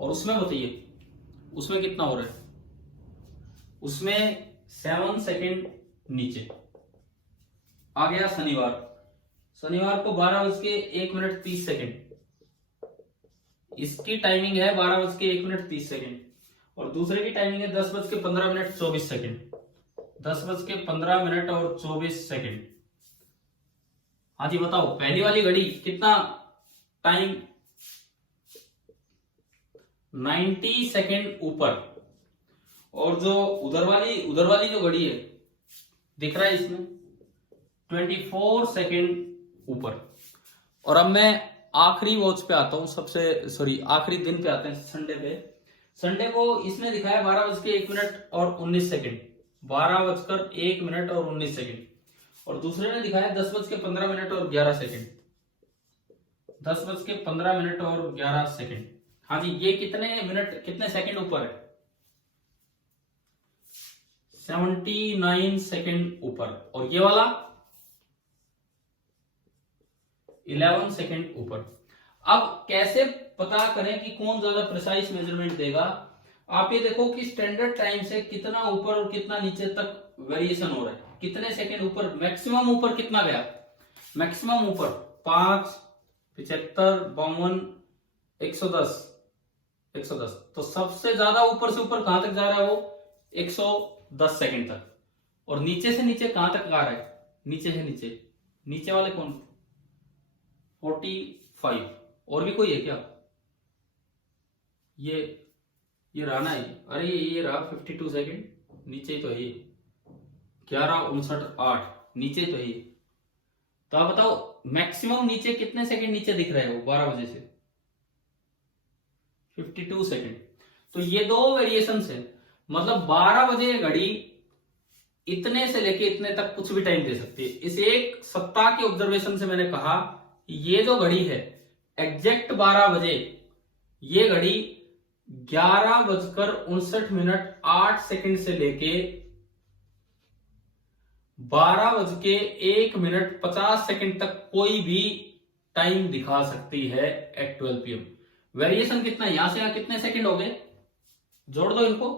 और उसमें बताइए उसमें कितना हो रहा है? उसमें 7 सेकंड नीचे। आ गया शनिवार। शनिवार को 12:01 इसकी टाइमिंग है 12:01 और दूसरे की टाइमिंग है 10:15 10:15 हाँ जी बताओ, पहली वाली घड़ी कितना टाइम? 90 सेकंड ऊपर, और जो उधर वाली जो घड़ी है दिख रहा है इसमें 24 सेकंड ऊपर। और अब मैं आखिरी वॉच पे आता हूं, आखिरी दिन पे आते हैं, संडे पे। संडे को इसने दिखाया 12:01 और 19 और दूसरे ने दिखाया 10:15 और 11 हाँ जी, ये कितने सेकंड ऊपर है? 79 सेकंड ऊपर। और ये वाला 11 सेकंड ऊपर। अब कैसे पता करें कि कौन ज्यादा प्रिसाइज मेजरमेंट देगा? आप ये देखो कि स्टैंडर्ड टाइम से कितना ऊपर और कितना नीचे तक वेरिएशन हो रहा है, कितने सेकंड ऊपर। मैक्सिमम ऊपर कितना गया? मैक्सिमम ऊपर 5, 75, 52, 110। तो सबसे ज्यादा ऊपर से ऊपर कहां तक जा रहा है वो? 110 सेकंड तक। और नीचे से नीचे कहां तक आ रहा है? नीचे से नीचे वाले कौन? 45। और भी कोई है क्या? ये रहा ना, अरे ये रहा 52 सेकंड। नीचे ही तो है ये 11:59 नीचे तो है ये। तो आप बताओ मैक्सिमम नीचे कितने सेकंड नीचे दिख रहे हो 12 बजे से? 52 सेकंड। तो ये दो वेरिएशन है, मतलब 12 बजे घड़ी इतने से लेके इतने तक कुछ भी टाइम दे सकती है। इस एक सप्ताह के ऑब्जर्वेशन से मैंने कहा ये जो घड़ी है एग्जैक्ट 12 बजे, ये घड़ी 11:59 से लेके 12:01 तक कोई भी टाइम दिखा सकती है एट 12 PM। वेरिएशन कितना? यहां से यहां कितने सेकंड हो गए? जोड़ दो इनको,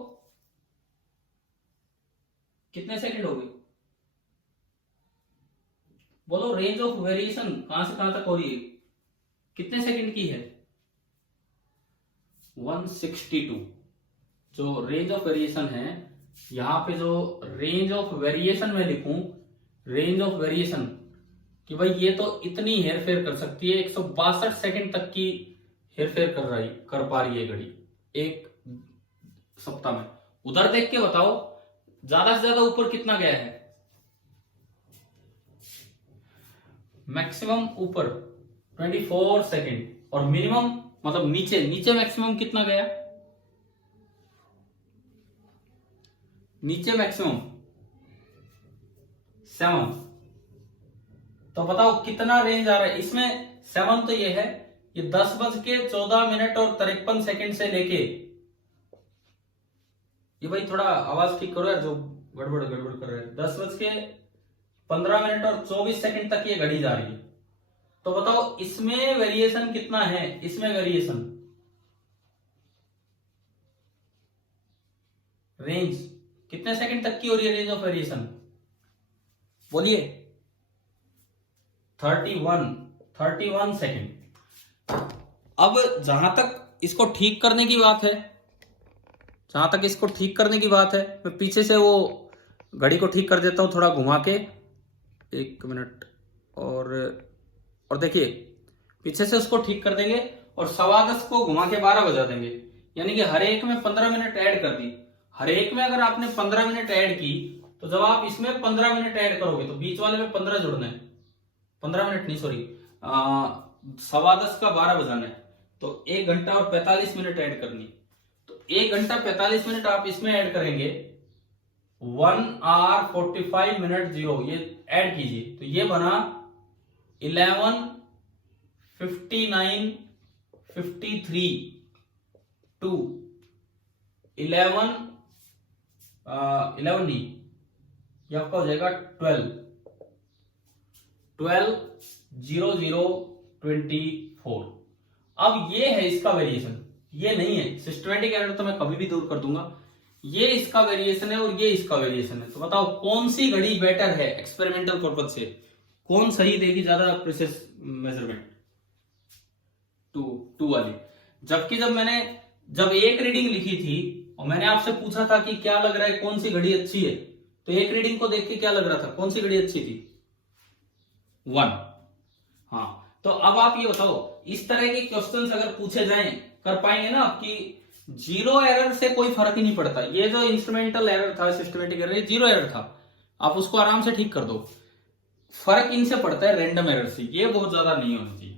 कितने सेकंड हो गए? बोलो। रेंज ऑफ वेरिएशन कहां से कहां तक हो रही है? कितने सेकंड की है? 162। जो रेंज ऑफ वेरिएशन है, यहां पे जो रेंज ऑफ वेरिएशन में लिखूं, रेंज ऑफ वेरिएशन कि भाई ये तो इतनी हेरफेर कर सकती है, 162 सेकंड तक की हेरफेर कर पा रही है घड़ी एक सप्ताह में। उधर देख के बताओ ज्यादा से ज्यादा ऊपर कितना गया है? मैक्सिमम ऊपर 24 सेकंड, और मिनिमम मतलब नीचे नीचे मैक्सिमम कितना गया? नीचे मैक्सिमम 7। तो बताओ कितना रेंज आ रहा है इसमें? 7 तो ये है, ये 10:14 और 53 सेकंड से लेके, ये भाई थोड़ा आवाज ठीक करो यार, जो गड़बड़ गड़बड़ कर रहे हैं। 10:15 और 24 सेकंड तक ये घड़ी जा रही है। तो बताओ इसमें वेरिएशन कितना है? इसमें वेरिएशन रेंज कितने सेकंड तक की हो रही है? रेंज ऑफ वेरिएशन बोलिए। 31 सेकंड। अब जहां तक इसको ठीक करने की बात है, मैं पीछे से वो घड़ी को ठीक कर देता हूं थोड़ा घुमा के, 1 मिनट। और देखिए पीछे से उसको ठीक कर देंगे और 10:15 को घुमा के 12 बजा देंगे, यानी कि हर एक में 15 मिनट ऐड कर दी। हर एक में अगर आपने 15 मिनट ऐड की, तो जब आप इसमें 15 मिनट ऐड करोगे तो बीच वाले में 15 जुड़ना है। 15 मिनट नहीं, सॉरी, 10:15 का 12 बजाना है, तो 1 घंटा और 45 मिनट ऐड करनी। तो 1 घंटा 45 मिनट आप इसमें ऐड करेंगे, 1 hour 45 minute 0, ये ऐड कीजिए तो ये बना 11:59:53 टू 11 नहीं, ये आपका हो जाएगा 12:00:24। अब ये है इसका वेरिएशन, ये नहीं है सिस्टमैटिक एरर, तो मैं कभी भी दूर कर दूंगा। ये इसका वेरिएशन है और ये इसका वेरिएशन है। तो बताओ कौन सी घड़ी बेटर है एक्सपेरिमेंटल पर्पज से, कौन सही देगी ज्यादा प्रिसिस मेजरमेंट? टू वाली। जबकि जब एक रीडिंग लिखी थी और मैंने आपसे पूछा था कि क्या लग रहा है कौन सी घड़ी अच्छी है, तो एक रीडिंग को देख के क्या लग रहा था, कौन सी घड़ी अच्छी थी? 1। हाँ, तो अब आप ये बताओ, इस तरह के क्वेश्चंस अगर पूछे जाएं, कर पाएंगे ना कि 0 एरर से कोई फर्क ही नहीं पड़ता। ये जो इंस्ट्रूमेंटल एरर था, सिस्टमेटिक एरर, 0 एरर था, आप उसको आराम से ठीक कर दो। फर्क इनसे पड़ता है रैंडम एरर से, ये बहुत ज्यादा नहीं होना चाहिए।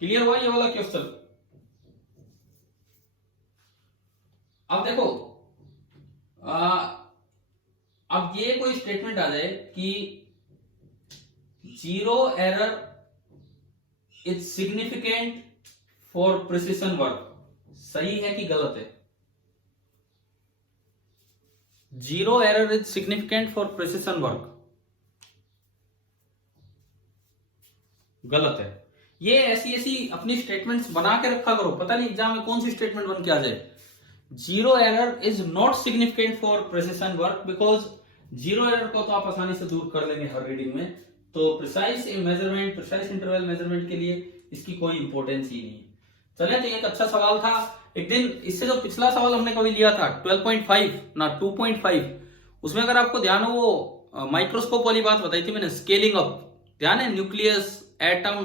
क्लियर हुआ ये वाला क्वेश्चन? अब देखो, अब ये कोई स्टेटमेंट आ जाए कि 0 error is significant for precision work, सही है कि गलत है? 0 error is significant for precision work, गलत है। ये ऐसी अपनी स्टेटमेंट्स बना के रखा करो, पता नहीं एग्जाम में कौन सी स्टेटमेंट बन के आ जाए। 0 error is not significant for precision work, because 0 error को तो आप आसानी से दूर कर लेंगे हर रीडिंग में, तो precise measurement, precise interval measurement के लिए इसकी कोई इंपॉर्टेंस ही नहीं है। चले, तो एक अच्छा सवाल था। एक दिन इससे जो पिछला सवाल हमने कभी लिया था 12.5 ना 2.5, उसमें अगर आपको ध्यान हो वो माइक्रोस्कोप वाली बात बताई थी मैंने, स्केलिंग अप, ध्यान है? Nucleus, atom,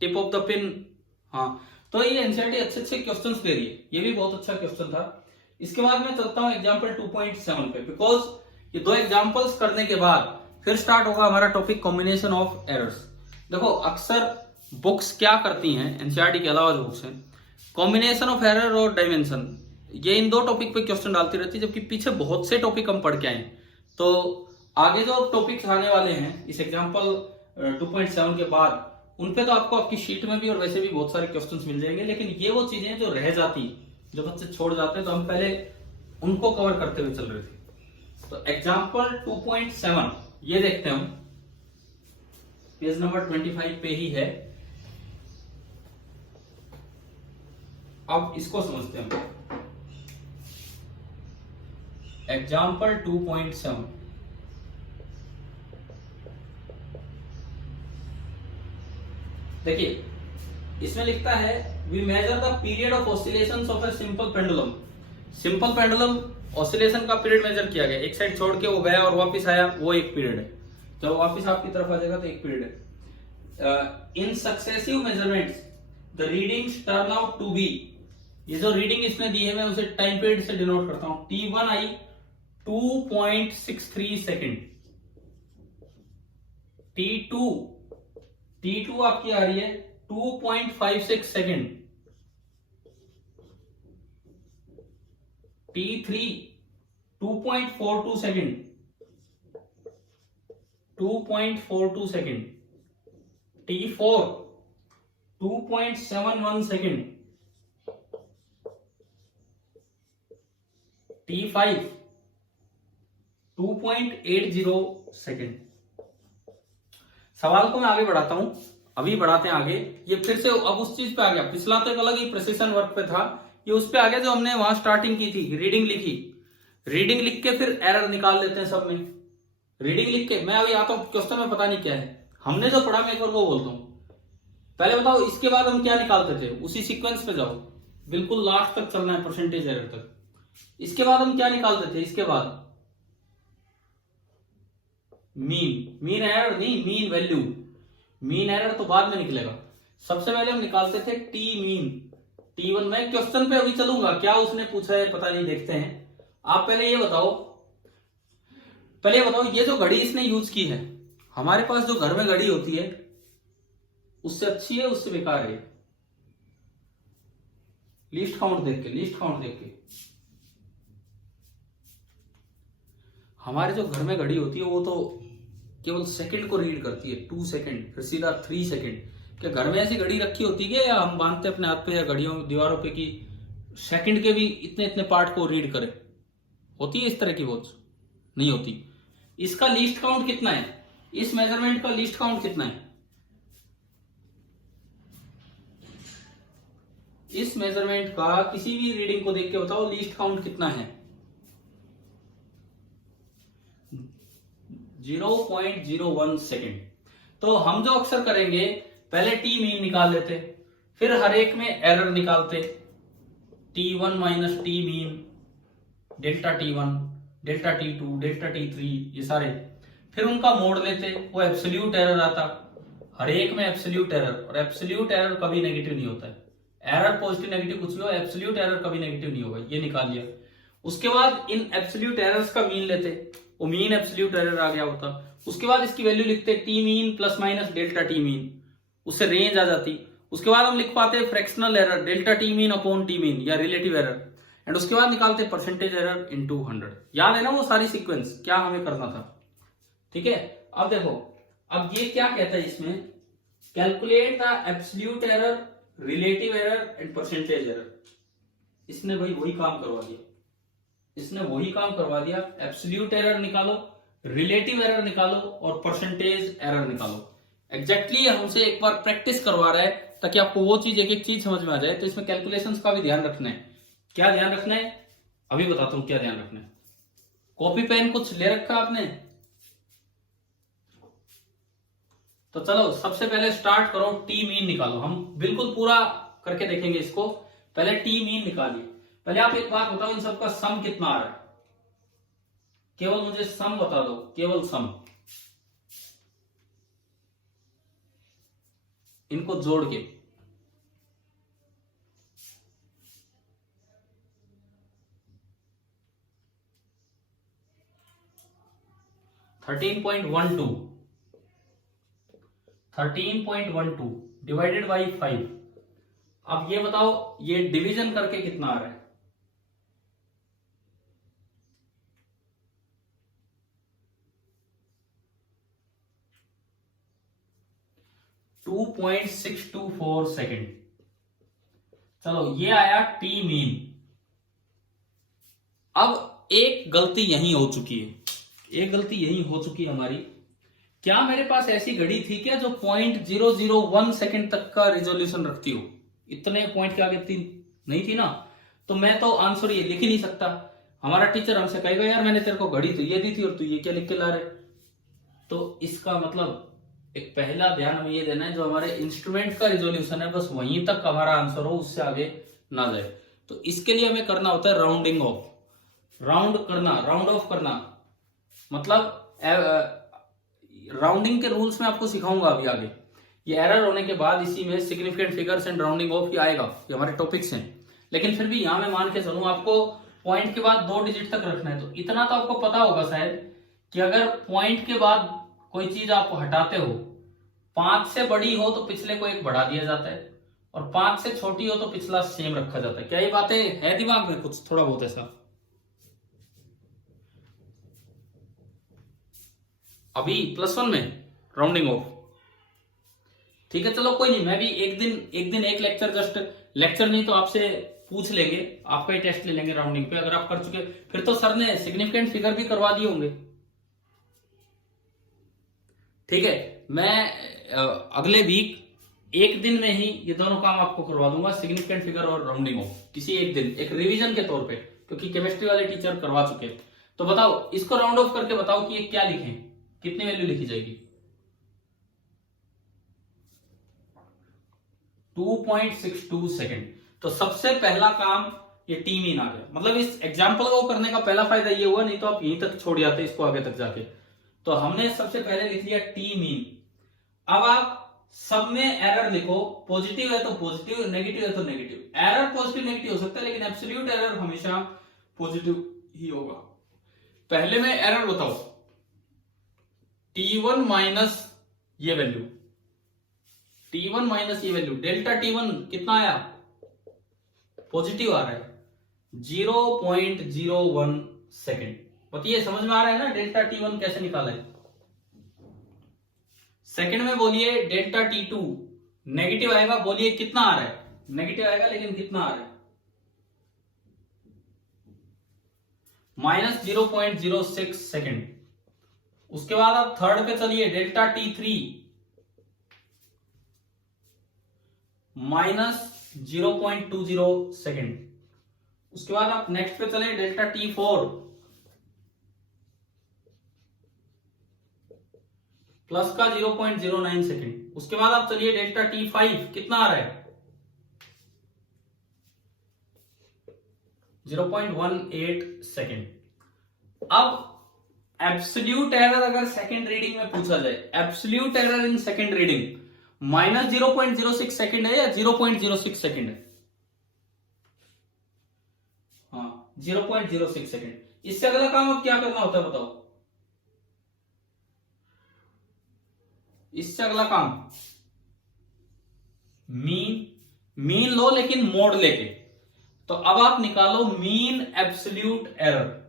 tip of the pin. हाँ, तो ये एनसीईआरटी अच्छे क्वेश्चंस दे रही है, ये भी बहुत अच्छा क्वेश्चन था। इसके बाद मैं चलता हूं एग्जांपल 2.7 पे, बिकॉज ये 2 एग्जांपल्स करने के बाद फिर स्टार्ट होगा हमारा टॉपिक कॉम्बिनेशन ऑफ एरर्स। देखो अक्सर बुक्स क्या करती हैं, एनसीईआरटी के अलावा जो बुक्स हैं, कॉम्बिनेशन ऑफ एरर और डायमेंशन, ये इन 2 टॉपिक पे क्वेश्चन डालती रहती है, जबकि पीछे बहुत से टॉपिक हम पढ़ के आए। तो आगे जो टॉपिक्स आने वाले हैं इस एग्जाम्पल 2.7 के बाद, उनपे तो आपको आपकी शीट में भी और वैसे भी बहुत सारे क्वेश्चंस मिल जाएंगे, लेकिन ये वो चीजें जो रह जाती, जो बच्चे छोड़ जाते हैं, तो हम पहले उनको कवर करते हुए चल रहे थे। तो एग्जाम्पल 2.7 ये देखते हैं हम, पेज नंबर 25 पे ही है। अब इसको समझते हैं। एग्जाम्पल 2.7, देखिए इसमें लिखता है we measure the period of oscillations of a simple pendulum. Simple pendulum oscillation का पीरियड मेजर किया गया, एक साइड छोड़ के वो गया और वापस आया, वो एक पीरियड है। जब वापस आपकी तरफ आ जाएगा तो एक पीरियड है। In successive measurements the readings turn out to be, ये जो रीडिंग इसने दी है मैं उसे टाइम पीरियड से डिनोट करता हूं। T1 आई 2.63 सेकेंड, T2 आपकी आ रही है 2.56 second, T3 2.42 second, 2.42 second, T4 2.71 second, T5 2.80 second. सवाल को मैं आगे बढ़ाता हूं, अभी बढ़ाते हैं आगे। ये फिर से अब उस चीज पे आ गया, पिछला तो एक अलग ही प्रिसिशन वर्क पे था, ये उस पे आ गया जो हमने वहां स्टार्टिंग की थी, रीडिंग लिखी। रीडिंग लिख के फिर एरर निकाल लेते हैं सब में। रीडिंग लिख के मैं अभी आता हूं, क्वेश्चन में पता नहीं क्या है, हमने जो पढ़ा मैं एक बार वो बोलता हूं। पहले बताओ इसके बाद हम क्या निकालते थे, उसी सीक्वेंस पे जाओ, बिल्कुल लास्ट तक चलना है, परसेंटेज एरर तक। इसके बाद हम क्या निकालते थे, इसके बाद मीन एरर नहीं, मीन वैल्यू। मीन एरर तो बाद में निकलेगा, सबसे पहले हम निकालते थे टी मीन। T1 में क्वेश्चन पे अभी चलूंगा, क्या उसने पूछा है पता नहीं, देखते हैं। आप पहले ये बताओ, ये जो घड़ी इसने यूज की है, हमारे पास जो घर में घड़ी होती है उससे अच्छी है उससे बेकार है? लीस्ट काउंट देख के हमारे जो घर में घड़ी होती है वो तो केवल सेकंड को रीड करती है, 2 सेकंड, फिर सीधा 3 सेकंड। क्या घर में ऐसी घड़ी रखी होती है या हम बांधते अपने हाथ पे या घड़ियों दीवारों पे कि सेकंड के भी इतने इतने पार्ट को रीड करे? होती है इस तरह की वॉच? नहीं होती। इसका लीस्ट काउंट कितना है, इस मेजरमेंट का लीस्ट काउंट कितना है? इस मेजरमेंट का किसी भी रीडिंग को देख के बताओ लीस्ट काउंट कितना है? 0.01 सेकेंड। तो हम जो अक्सर करेंगे, पहले टी मीन निकाल लेते, फिर हर एक में एरर निकालते, T1 minus T mean, delta T1, delta T2, delta T3, ये सारे, फिर उनका मोड़ लेते, वो एब्सोल्यूट एरर आता, हर एक में एब्सोल्यूट एरर। और एब्सोल्यूट एरर कभी नेगेटिव नहीं होता है, एरर पॉजिटिव नेगेटिव कुछ भी हो, एब्सोल्यूट एरर कभी नेगेटिव नहीं होगा, ये निकाल लिया। उसके बाद इन एब्सोल्यूट एरर्स का मीन लेते, वो मीन एब्सोल्यूट एरर आ गया होता। उसके बाद इसकी वैल्यू लिखते T mean plus minus delta T mean, उससे रेंज आ जाती। उसके बाद हम लिख पाते fractional error delta T mean upon T mean या रिलेटिव एरर, एंड उसके बाद निकालते परसेंटेज एरर इनटू 100। याद है ना वो सारी सीक्वेंस, क्या हमें करना था? ठीक है। अब देखो, अब ये क्या कहता है इसमें, calculate the absolute error, relative error and percentage error. इसने भाई वही काम करवा दिया, एब्सोल्यूट एरर निकालो, रिलेटिव एरर निकालो और परसेंटेज एरर निकालो। एग्जैक्टली हमसे एक बार प्रैक्टिस करवा रहा है ताकि आपको वो चीज एक एक चीज समझ में आ जाए। तो इसमें कैलकुलेशंस का भी ध्यान रखना है। क्या ध्यान रखना है अभी बताता हूं, क्या ध्यान रखना है। कॉपी पेन कुछ ले रखा आपने? तो चलो सबसे पहले स्टार्ट करो, टी मीन निकालो। हम बिल्कुल पूरा करके देखेंगे इसको। पहले टी मीन निकालिए। पहले आप एक बात बताओ, इन सबका सम कितना आ रहा है? केवल मुझे सम बता दो, केवल सम, इनको जोड़ के। $13.12 डिवाइडेड बाई 5। अब ये बताओ ये डिवीजन करके कितना आ रहा है? $2.624 सेकेंड। चलो ये आया टी मीन। अब एक गलती यहीं हो चुकी है, हमारी। क्या मेरे पास ऐसी घड़ी थी क्या जो 0.001 सेकेंड तक का रिजोल्यूशन रखती हो? इतने पॉइंट के आगे नहीं थी ना। तो मैं तो आंसर ये लिख ही नहीं सकता। हमारा टीचर हमसे कहेगा यार मैंने तेरे को घड़ी तो ये दी थी और तू ये क्या लिख के ला रहे। तो इसका मतलब एक पहला ध्यान हमें ये देना है, जो हमारे इंस्ट्रूमेंट का रिजोल्यूशन है बस वहीं तक हमारा आंसर हो, उससे आगे ना जाए। तो इसके लिए हमें करना होता है राउंडिंग ऑफ। राउंड करना, राउंड ऑफ करना, मतलब राउंडिंग के रूल्स में आपको सिखाऊंगा अभी आगे। ये एरर होने के बाद इसी में significant figures and rounding off ही आएगा, ये हमारे टॉपिक्स हैं। लेकिन फिर भी यहां मैं मान के चलूं आपको पॉइंट के बाद 2 डिजिट तक रखना है, तो इतना तो आपको पता होगा शायद कि अगर पॉइंट के बाद कोई चीज आप हटाते हो, 5 से बड़ी हो तो पिछले को 1 बढ़ा दिया जाता है, और 5 से छोटी हो तो पिछला सेम रखा जाता है। क्या ये बातें है दिमाग में कुछ थोड़ा बहुत ऐसा? अभी +1 में राउंडिंग ऑफ, ठीक है चलो कोई नहीं, मैं भी एक दिन एक लेक्चर, जस्ट लेक्चर नहीं तो आपसे पूछ लेंगे, आपका ही टेस्ट ले लेंगे राउंडिंग पे। अगर आप कर चुके फिर तो सर ने सिग्निफिकेंट फिगर भी करवा दिए होंगे, ठीक है। मैं अगले वीक एक दिन में ही ये दोनों काम आपको करवा दूंगा, सिग्निफिकेंट फिगर और राउंडिंग ऑफ, किसी एक दिन, एक रिवीजन के तौर पे, क्योंकि केमिस्ट्री वाले टीचर करवा चुके। तो बताओ इसको राउंड ऑफ करके बताओ कि ये क्या लिखें, कितनी वैल्यू लिखी जाएगी? 2.62 सेकेंड। तो सबसे पहला काम ये टी मीन आ गया, मतलब इस एग्जाम्पल को करने का पहला फायदा ये हुआ, नहीं तो आप यहीं तक छोड़ जाते इसको आगे तक जाके। तो हमने सबसे पहले लिख लिया टी मीन। अब आप सब में एरर लिखो, पॉजिटिव है तो पॉजिटिव, नेगेटिव है तो नेगेटिव। एरर पॉजिटिव नेगेटिव हो सकता है, लेकिन एब्सोल्यूट एरर हमेशा पॉजिटिव ही होगा। पहले में एरर बताओ, T1 माइनस ये वैल्यू, T1 माइनस ये वैल्यू, डेल्टा T1 कितना आया? पॉजिटिव आ रहा है, 0.01 सेकेंड। बताइए समझ में आ रहा है ना डेल्टा T1 कैसे निकाला है? सेकंड में बोलिए डेल्टा T2 नेगेटिव आएगा, बोलिए कितना आ रहा है? नेगेटिव आएगा, लेकिन कितना आ रहा है? -0.06 सेकेंड। उसके बाद आप थर्ड पे चलिए, डेल्टा T3 -0.20 सेकेंड। उसके बाद आप नेक्स्ट पे चले, डेल्टा T4 प्लस का 0.09 सेकेंड। उसके बाद आप चलिए डेल्टा T5 कितना आ रहा है? 0.18 सेकेंड। अब एब्सोल्यूट एरर अगर सेकेंड रीडिंग में पूछा जाए, absolute error in second reading -0.06 second है या 0.06 सेकेंड है? हाँ 0.06 सेकेंड। इससे अगला काम अब क्या करना होता है बताओ? इससे अगला काम मीन लो, लेकिन मोड लेके। तो अब आप निकालो मीन एब्सोल्यूट एरर,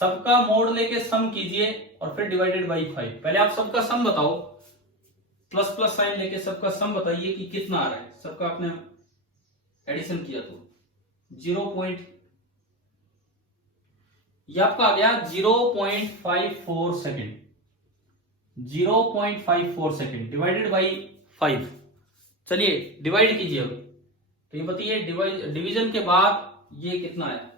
सबका मोड लेके सम कीजिए और फिर डिवाइडेड बाई 5। पहले आप सबका सम बताओ, प्लस प्लस साइन लेके सबका सम बताइए कि कितना आ रहा है। सबका आपने एडिशन किया तो 0. ये आपका आ गया 0.54 सेकेंड, 0.54 सेकेंड डिवाइडेड बाई 5। चलिए डिवाइड कीजिए अब। तो ये बताइए डिवीजन के बाद ये कितना है?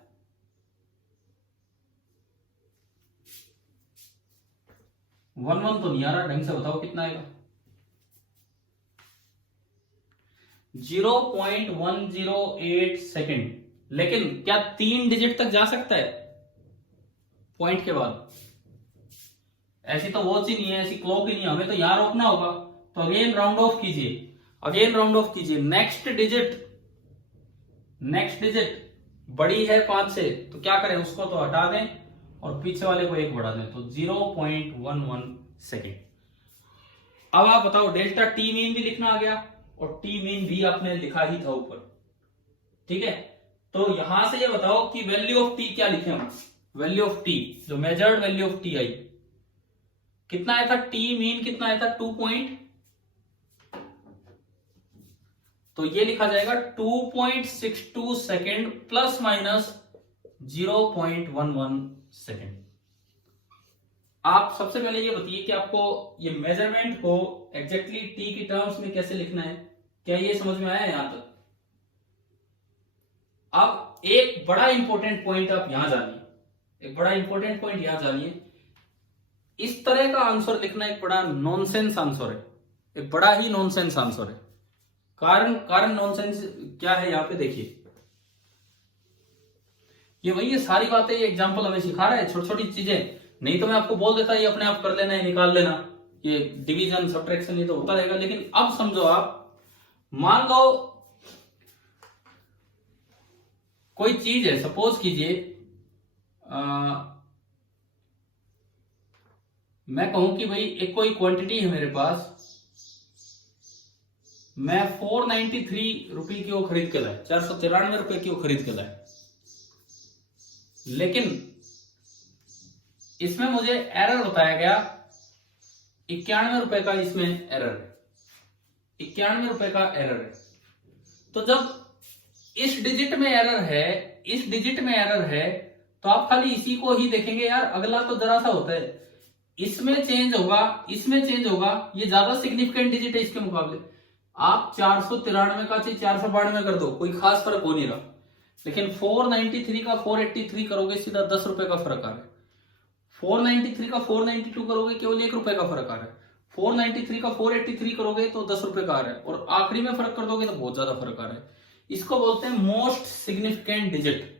वन तो नहीं आ रहा, ढंग से बताओ कितना आएगा? 0.108 सेकेंड। लेकिन क्या 3 डिजिट तक जा सकता है पॉइंट के बाद? ऐसी तो वॉच ही नहीं है, ऐसी क्लॉक ही नहीं है, हमें तो यहां रोकना होगा। तो अगेन राउंड ऑफ कीजिए, अगेन राउंड ऑफ कीजिए। नेक्स्ट डिजिट बड़ी है 5 से, तो क्या करें, उसको तो हटा दें और पीछे वाले को 1 बढ़ा दें, तो 0.11 सेकेंड। अब आप बताओ, डेल्टा टी मीन भी लिखना आ गया और टी मीन भी आपने लिखा ही था ऊपर, ठीक है। तो यहां से ये बताओ कि वैल्यू ऑफ टी क्या लिखे हम? वैल्यू ऑफ टी, जो measured value of T I, कितना आया था? टी मीन कितना आया था? 2 तो ये लिखा जाएगा 2.62 सेकेंड प्लस माइनस 0.11 सेकेंड। आप सबसे पहले ये बताइए कि आपको ये मेजरमेंट को एग्जैक्टली टी की टर्म्स में कैसे लिखना है, क्या ये समझ में आया यहां तक? अब एक बड़ा इंपॉर्टेंट पॉइंट आप यहां जानिए, एक बड़ा इंपॉर्टेंट पॉइंट यहां जानिए। इस तरह का आंसर लिखना एक बड़ा नॉनसेंस आंसर है, एक बड़ा ही नॉनसेंस आंसर है। कारण नॉनसेंस क्या है यहां पे देखिए। ये वही है, सारी बातें ये एग्जाम्पल हमें सिखा रहा है, छोटी छोटी चीजें। नहीं तो मैं आपको बोल देता ये अपने आप कर लेना है, निकाल लेना, ये डिवीजन सब्ट्रैक्शन ये तो होता रहेगा। लेकिन अब समझो आप, मान लो कोई चीज है, सपोज कीजिए मैं कहूं कि भाई एक कोई क्वांटिटी है मेरे पास, मैं 493 रुपए की वो खरीद के लाए, 493 रुपए की वो खरीद के लाए, लेकिन इसमें मुझे एरर बताया गया 91 रुपए का, इसमें एरर है, 91 रुपए का एरर है। तो जब इस डिजिट में एरर है, इस डिजिट में एरर है, तो आप खाली इसी को ही देखेंगे, यार अगला तो जरा सा होता है, इसमें चेंज होगा, इसमें चेंज होगा, ये ज्यादा सिग्निफिकेंट डिजिट है इसके मुकाबले। आप 493 का चाहे 492 कर दो, कोई खास फर्क हो नहीं रहा, लेकिन 493 का 483 करोगे, सीधा 10 रुपए का फर्क आ रहा है। 493 का 492 करोगे, केवल 1 रुपए का फर्क आ रहा है। 493 का 483 करोगे तो 10 रुपए का आ रहा है, और आखिरी में फर्क कर दोगे तो बहुत ज्यादा फर्क आ रहा है। इसको बोलते हैं most significant digit,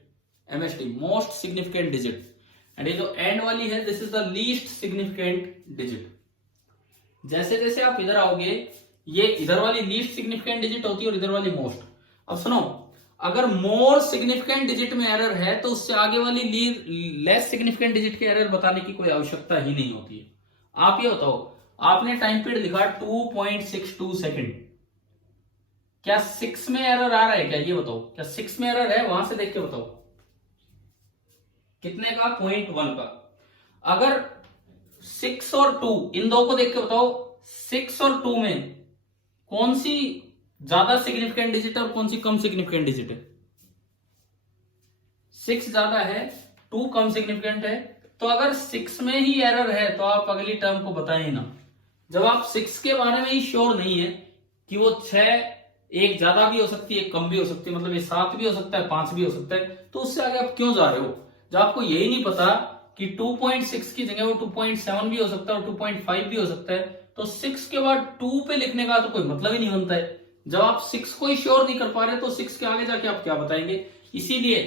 MSD, most significant digit. And ये जो एंड वाली है, this is the least significant digit. जैसे जैसे आप इधर आओगे, ये इधर वाली लीस्ट सिग्निफिकेंट डिजिट होती है और इधर वाली मोस्ट। अब सुनो, अगर मोर सिग्निफिकेंट डिजिट में एरर है तो उससे आगे वाली लेस सिग्निफिकेंट डिजिट के एरर बताने की कोई आवश्यकता ही नहीं होती है। आप ये बताओ, आपने टाइम पीरियड लिखा 2.62 सेकेंड, क्या 6 में एरर आ रहा है क्या? ये बताओ, क्या 6 में एरर है? वहां से देख के बताओ कितने का, 0.1 का। अगर 6 और 2, इन दो को देख के बताओ 6 और 2 में कौन सी ज्यादा सिग्निफिकेंट डिजिट है और कौन सी कम सिग्निफिकेंट डिजिट है? 6 ज्यादा है, 2 कम सिग्निफिकेंट है। तो अगर 6 में ही एरर है तो आप अगली टर्म को बताएं ना। जब आप 6 के बारे में ही श्योर नहीं है कि वो 6 एक ज्यादा भी हो सकती है, एक कम भी हो सकती है, मतलब ये 7 भी हो सकता है, 5 भी हो सकता है, तो उससे आगे आप क्यों जा रहे हो? जब आपको यही नहीं पता कि 2.6 की जगह वो 2.7 भी हो सकता है और 2.5 भी हो सकता है, तो 6 के बाद 2 पे लिखने का तो कोई मतलब ही नहीं बनता है। जब आप 6 को ही श्योर नहीं कर पा रहे तो 6 के आगे जाके आप क्या बताएंगे? इसीलिए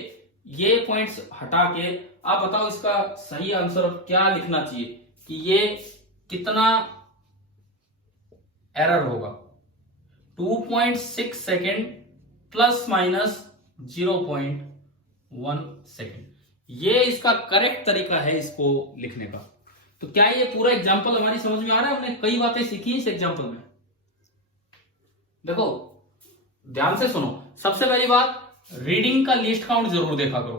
ये पॉइंट्स हटा के आप बताओ इसका सही आंसर अब क्या लिखना चाहिए कि ये कितना एरर होगा। 2.6 सेकेंड प्लस माइनस 0.1 सेकेंड, ये इसका करेक्ट तरीका है इसको लिखने का। तो क्या ये पूरा एग्जाम्पल हमारी समझ में आ रहा है? हमने कई बातें सीखी इस एग्जाम्पल में। देखो ध्यान से सुनो, सबसे पहली बात, रीडिंग का लीस्ट काउंट जरूर देखा करो,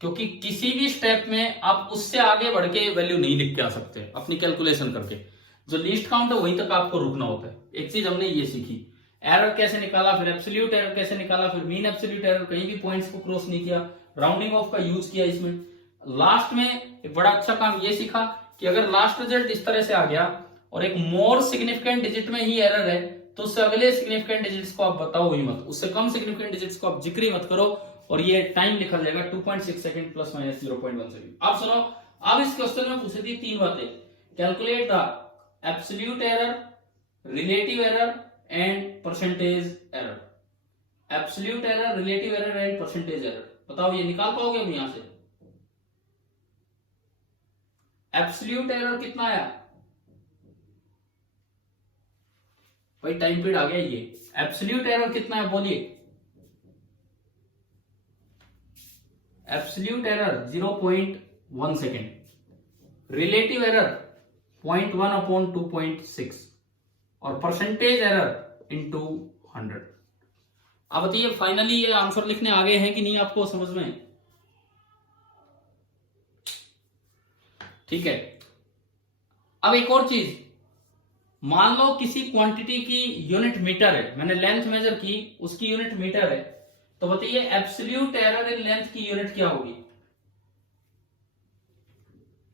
क्योंकि किसी भी स्टेप में आप उससे आगे बढ़ के वैल्यू नहीं लिख के आ सकते अपनी कैलकुलेशन करके। जो लीस्ट काउंट है वहीं तक आपको रुकना होता है। एक चीज हमने ये सीखी, एरर कैसे निकाला, फिर एब्सोल्यूट एरर कैसे निकाला, फिर मीन एब्सोल्यूट एरर, कहीं भी पॉइंट्स को क्रॉस नहीं किया, राउंडिंग ऑफ का यूज किया इसमें। लास्ट में एक बड़ा अच्छा काम ये सीखा कि अगर लास्ट रिजल्ट इस तरह से आ गया और एक मोर सिग्निफिकेंट डिजिट में ही एरर है तो उससे अगले सिग्निफिकेंट डिजिट्स को आप बताओ ही मत, उससे कम सिग्निफिकेंट डिजिट्स को आप जिक्र ही मत करो, और ये टाइम लिखा जाएगा 2.6 सेकंड प्लस माइनस 0.1 सेकंड। आप सुनो, अब इस क्वेश्चन में पूछी थी 3 बातें, calculate the absolute error, relative error and percentage error. Absolute error, relative error and percentage error, बताओ ये निकाल पाओगे हम यहां से? एब्सोल्यूट एरर कितना आया भाई? टाइम पीरियड आ गया ये। एब्सोल्यूट एरर कितना है बोलिए? Absolute error 0.1 second, relative error 0.1 upon 2.6 और परसेंटेज एरर इनटू 100। अब बताइए फाइनली ये आंसर लिखने आ गए हैं कि नहीं आपको समझ में? ठीक है। अब एक और चीज, मान लो किसी क्वांटिटी की यूनिट मीटर है, मैंने लेंथ मेजर की, उसकी यूनिट मीटर है, तो बताइए एब्सोल्यूट एरर इन लेंथ की यूनिट क्या होगी?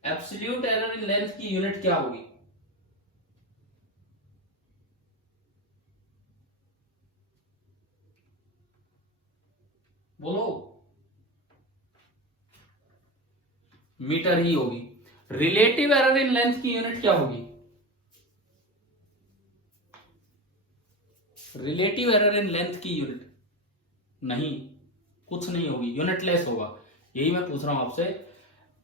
एब्सोल्यूट एरर इन लेंथ की यूनिट क्या होगी? बोलो। मीटर ही होगी। रिलेटिव एरर इन लेंथ की यूनिट क्या होगी? रिलेटिव एरर इन लेंथ की यूनिट नहीं, कुछ नहीं होगी, यूनिटलेस होगा। यही मैं पूछ रहा हूं आपसे,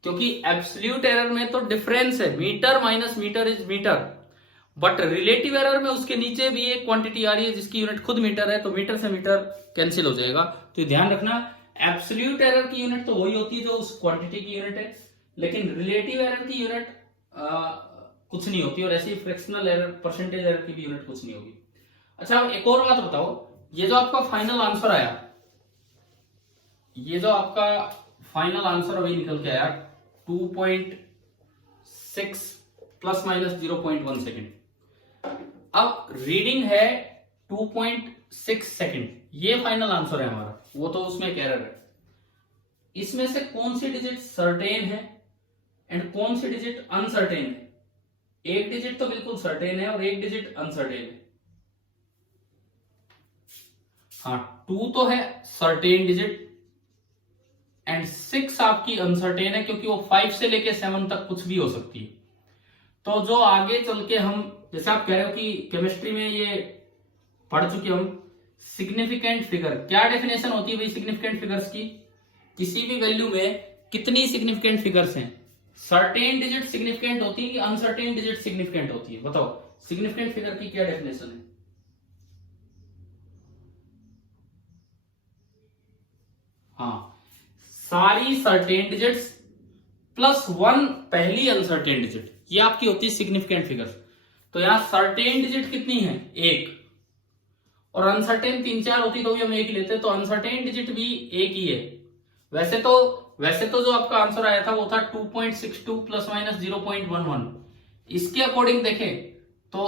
क्योंकि एब्सोल्यूट एरर में तो डिफरेंस है, metre minus metre is metre, but relative error में उसके नीचे भी एक क्वांटिटी आ रही है जिसकी यूनिट खुद मीटर है, तो मीटर से मीटर कैंसिल हो जाएगा। तो ध्यान रखना, एब्सोल्यूट एरर की यूनिट तो वही होती है जो उस क्वांटिटी की यूनिट है, लेकिन रिलेटिव एरर की यूनिट कुछ नहीं होती, और ऐसी फ्रैक्शनल एरर, परसेंटेज एरर की भी यूनिट कुछ नहीं होगी। अच्छा, एक और बात बताओ, ये जो आपका फाइनल आंसर आया, ये जो आपका फाइनल आंसर अभी निकल के आया 2.6 प्लस माइनस 0.1 सेकेंड, अब रीडिंग है 2.6 सेकेंड, ये फाइनल आंसर है हमारा, वो तो उसमें एक एरर है। इसमें से कौन सी डिजिट सर्टेन है एंड कौन सी डिजिट अनसर्टेन है? एक डिजिट तो बिल्कुल सर्टेन है और एक डिजिट अनसर्टेन है। हाँ, 2 तो है सर्टेन डिजिट एंड 6 आपकी अनसर्टेन है, क्योंकि वो 5 से लेके 7 तक कुछ भी हो सकती है। तो जो आगे चल के हम, जैसे आप कह रहे हो कि केमिस्ट्री में ये पढ़ चुके हम, सिग्निफिकेंट फिगर, क्या डेफिनेशन होती है भाई सिग्निफिकेंट फिगर्स की? किसी भी वैल्यू में कितनी सिग्निफिकेंट फिगर्स हैं? सर्टेन डिजिट सिग्निफिकेंट होती है कि अनसर्टेन डिजिट सिग्निफिकेंट होती है? बताओ, सिग्निफिकेंट फिगर की क्या डेफिनेशन है? हाँ, सारी सर्टेन डिजिट्स प्लस 1 पहली अनसर्टेन डिजिट, ये आपकी होती है सिग्निफिकेंट फिगर्स। तो यहां सर्टेन डिजिट कितनी है? 1, और अनसर्टेन 3-4 होती तो भी हम 1 लेते, तो अनसर्टेन डिजिट भी 1 ही है। वैसे तो जो आपका आंसर आया था वो था 2.62 प्लस माइनस 0.11। इसके अकॉर्डिंग देखें तो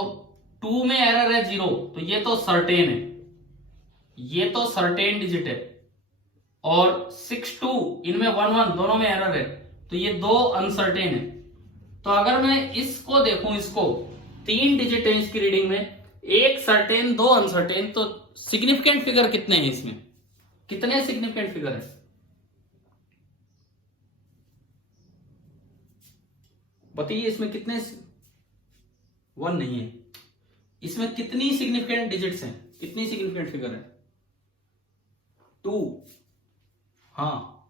2 में एरर है 0, तो ये तो सर्टेन है, ये तो सर्टेन डिजिट है, और 6-2 इनमें 1-1 दोनों में एरर है, तो ये 2 अनसर्टेन है। तो अगर मैं इसको देखूं, इसको 3 डिजिट है इसकी रीडिंग में, 1 सर्टेन 2 अनसर्टेन, तो सिग्निफिकेंट फिगर कितने हैं इसमें? कितने सिग्निफिकेंट फिगर है? बताइए, इसमें कितने? 1 नहीं है। इसमें कितनी सिग्निफिकेंट डिजिट्स हैं? कितनी सिग्निफिकेंट फिगर है? 2। हाँ,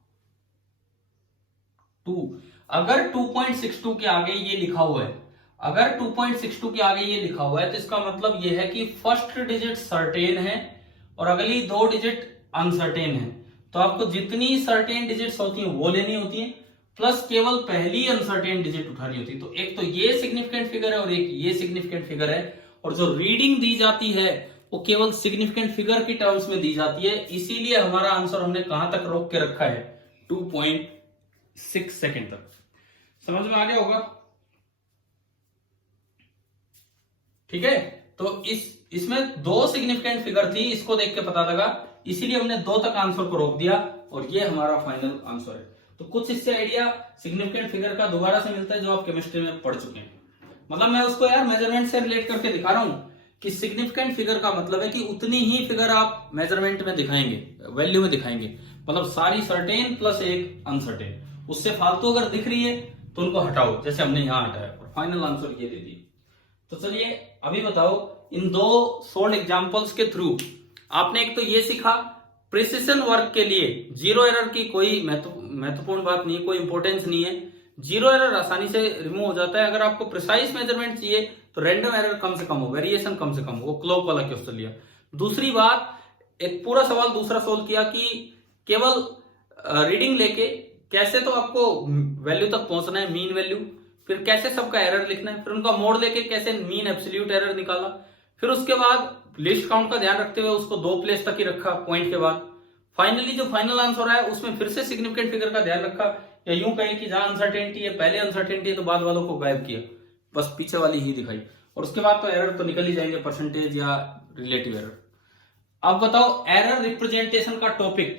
2। अगर 2.62 के आगे ये लिखा हुआ है, अगर 2.62 के आगे ये लिखा हुआ है, तो इसका मतलब ये है कि फर्स्ट डिजिट सर्टेन है और अगली 2 डिजिट अनसर्टेन है। तो आपको जितनी सर्टेन डिजिट्स होती हैं वो लेनी होती हैं, प्लस केवल पहली अनसर्टेन डिजिट उठानी होती है। तो एक तो ये सिग्निफिकेंट फिगर है और एक ये सिग्निफिकेंट फिगर है, और जो रीडिंग दी जाती है वो केवल सिग्निफिकेंट फिगर की टर्म्स में दी जाती है। इसीलिए हमारा आंसर हमने कहां तक रोक के रखा है? 2.6 सेकेंड तक। समझ में आ गया होगा? ठीक है, तो इसमें 2 सिग्निफिकेंट फिगर थी, इसको देख के पता लगा, इसीलिए हमने 2 तक आंसर को रोक दिया, और ये हमारा फाइनल आंसर है। तो कुछ इससे आइडिया सिग्निफिकेंट फिगर का दोबारा से मिलता है जो आप केमिस्ट्री में पढ़ चुके हैं। मतलब मैं उसको यार मेजरमेंट से रिलेट करके दिखा रहा हूं कि सिग्निफिकेंट फिगर का मतलब है कि उतनी ही फिगर आप मेजरमेंट में दिखाएंगे, वैल्यू में दिखाएंगे, मतलब सारी सर्टेन प्लस एक अनसर्टेन। उससे फालतू अगर दिख रही है तो उनको हटाओ, जैसे हमने यहां हटाया, और फाइनल आंसर ये दे दिए। तो चलिए अभी बताओ, इन 2 सोल्ड एग्जांपल्स के थ्रू आपने एक तो ये सीखा, प्रिसिशन वर्क के लिए 0 एरर की कोई महत्वपूर्ण बात नहीं, कोई इंपॉर्टेंस नहीं है, 0 एरर आसानी से रिमूव हो जाता है। अगर आपको प्रिसाइज मेजरमेंट चाहिए तो रैंडम एरर कम से कम हो, वेरिएशन कम से कम हो, वो क्लोक वाला क्वेश्चन लिया। दूसरी बात, एक पूरा सवाल दूसरा सोल्व किया कि केवल रीडिंग लेके कैसे तो आपको वैल्यू तक पहुंचना है, मीन वैल्यू, फिर कैसे सबका एरर लिखना है, फिर उनका मोड लेके कैसे मीन एब्सोल्यूट एरर निकाला, फिर उसके बाद लिस्ट काउंट का ध्यान रखते हुए उसको 2 प्लेस तक ही रखा पॉइंट के बाद। फाइनली जो फाइनल आंसर आया उसमें फिर से सिग्निफिकेंट फिगर का ध्यान रखा, या यूं कहें कि जहां अनसर्टेनिटी है पहले अनसर्टेनिटी है तो बाद वालों को गायब किया, बस पीछे वाली ही दिखाई, और उसके बाद तो एरर तो निकल ही जाएंगे, परसेंटेज या रिलेटिव एरर। अब बताओ, एरर रिप्रेजेंटेशन का टॉपिक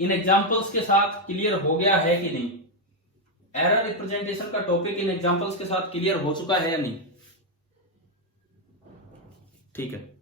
इन एग्जांपल्स के साथ क्लियर हो गया है कि नहीं? एरर रिप्रेजेंटेशन का टॉपिक इन एग्जांपल्स के साथ क्लियर हो चुका है या नहीं? ठीक है।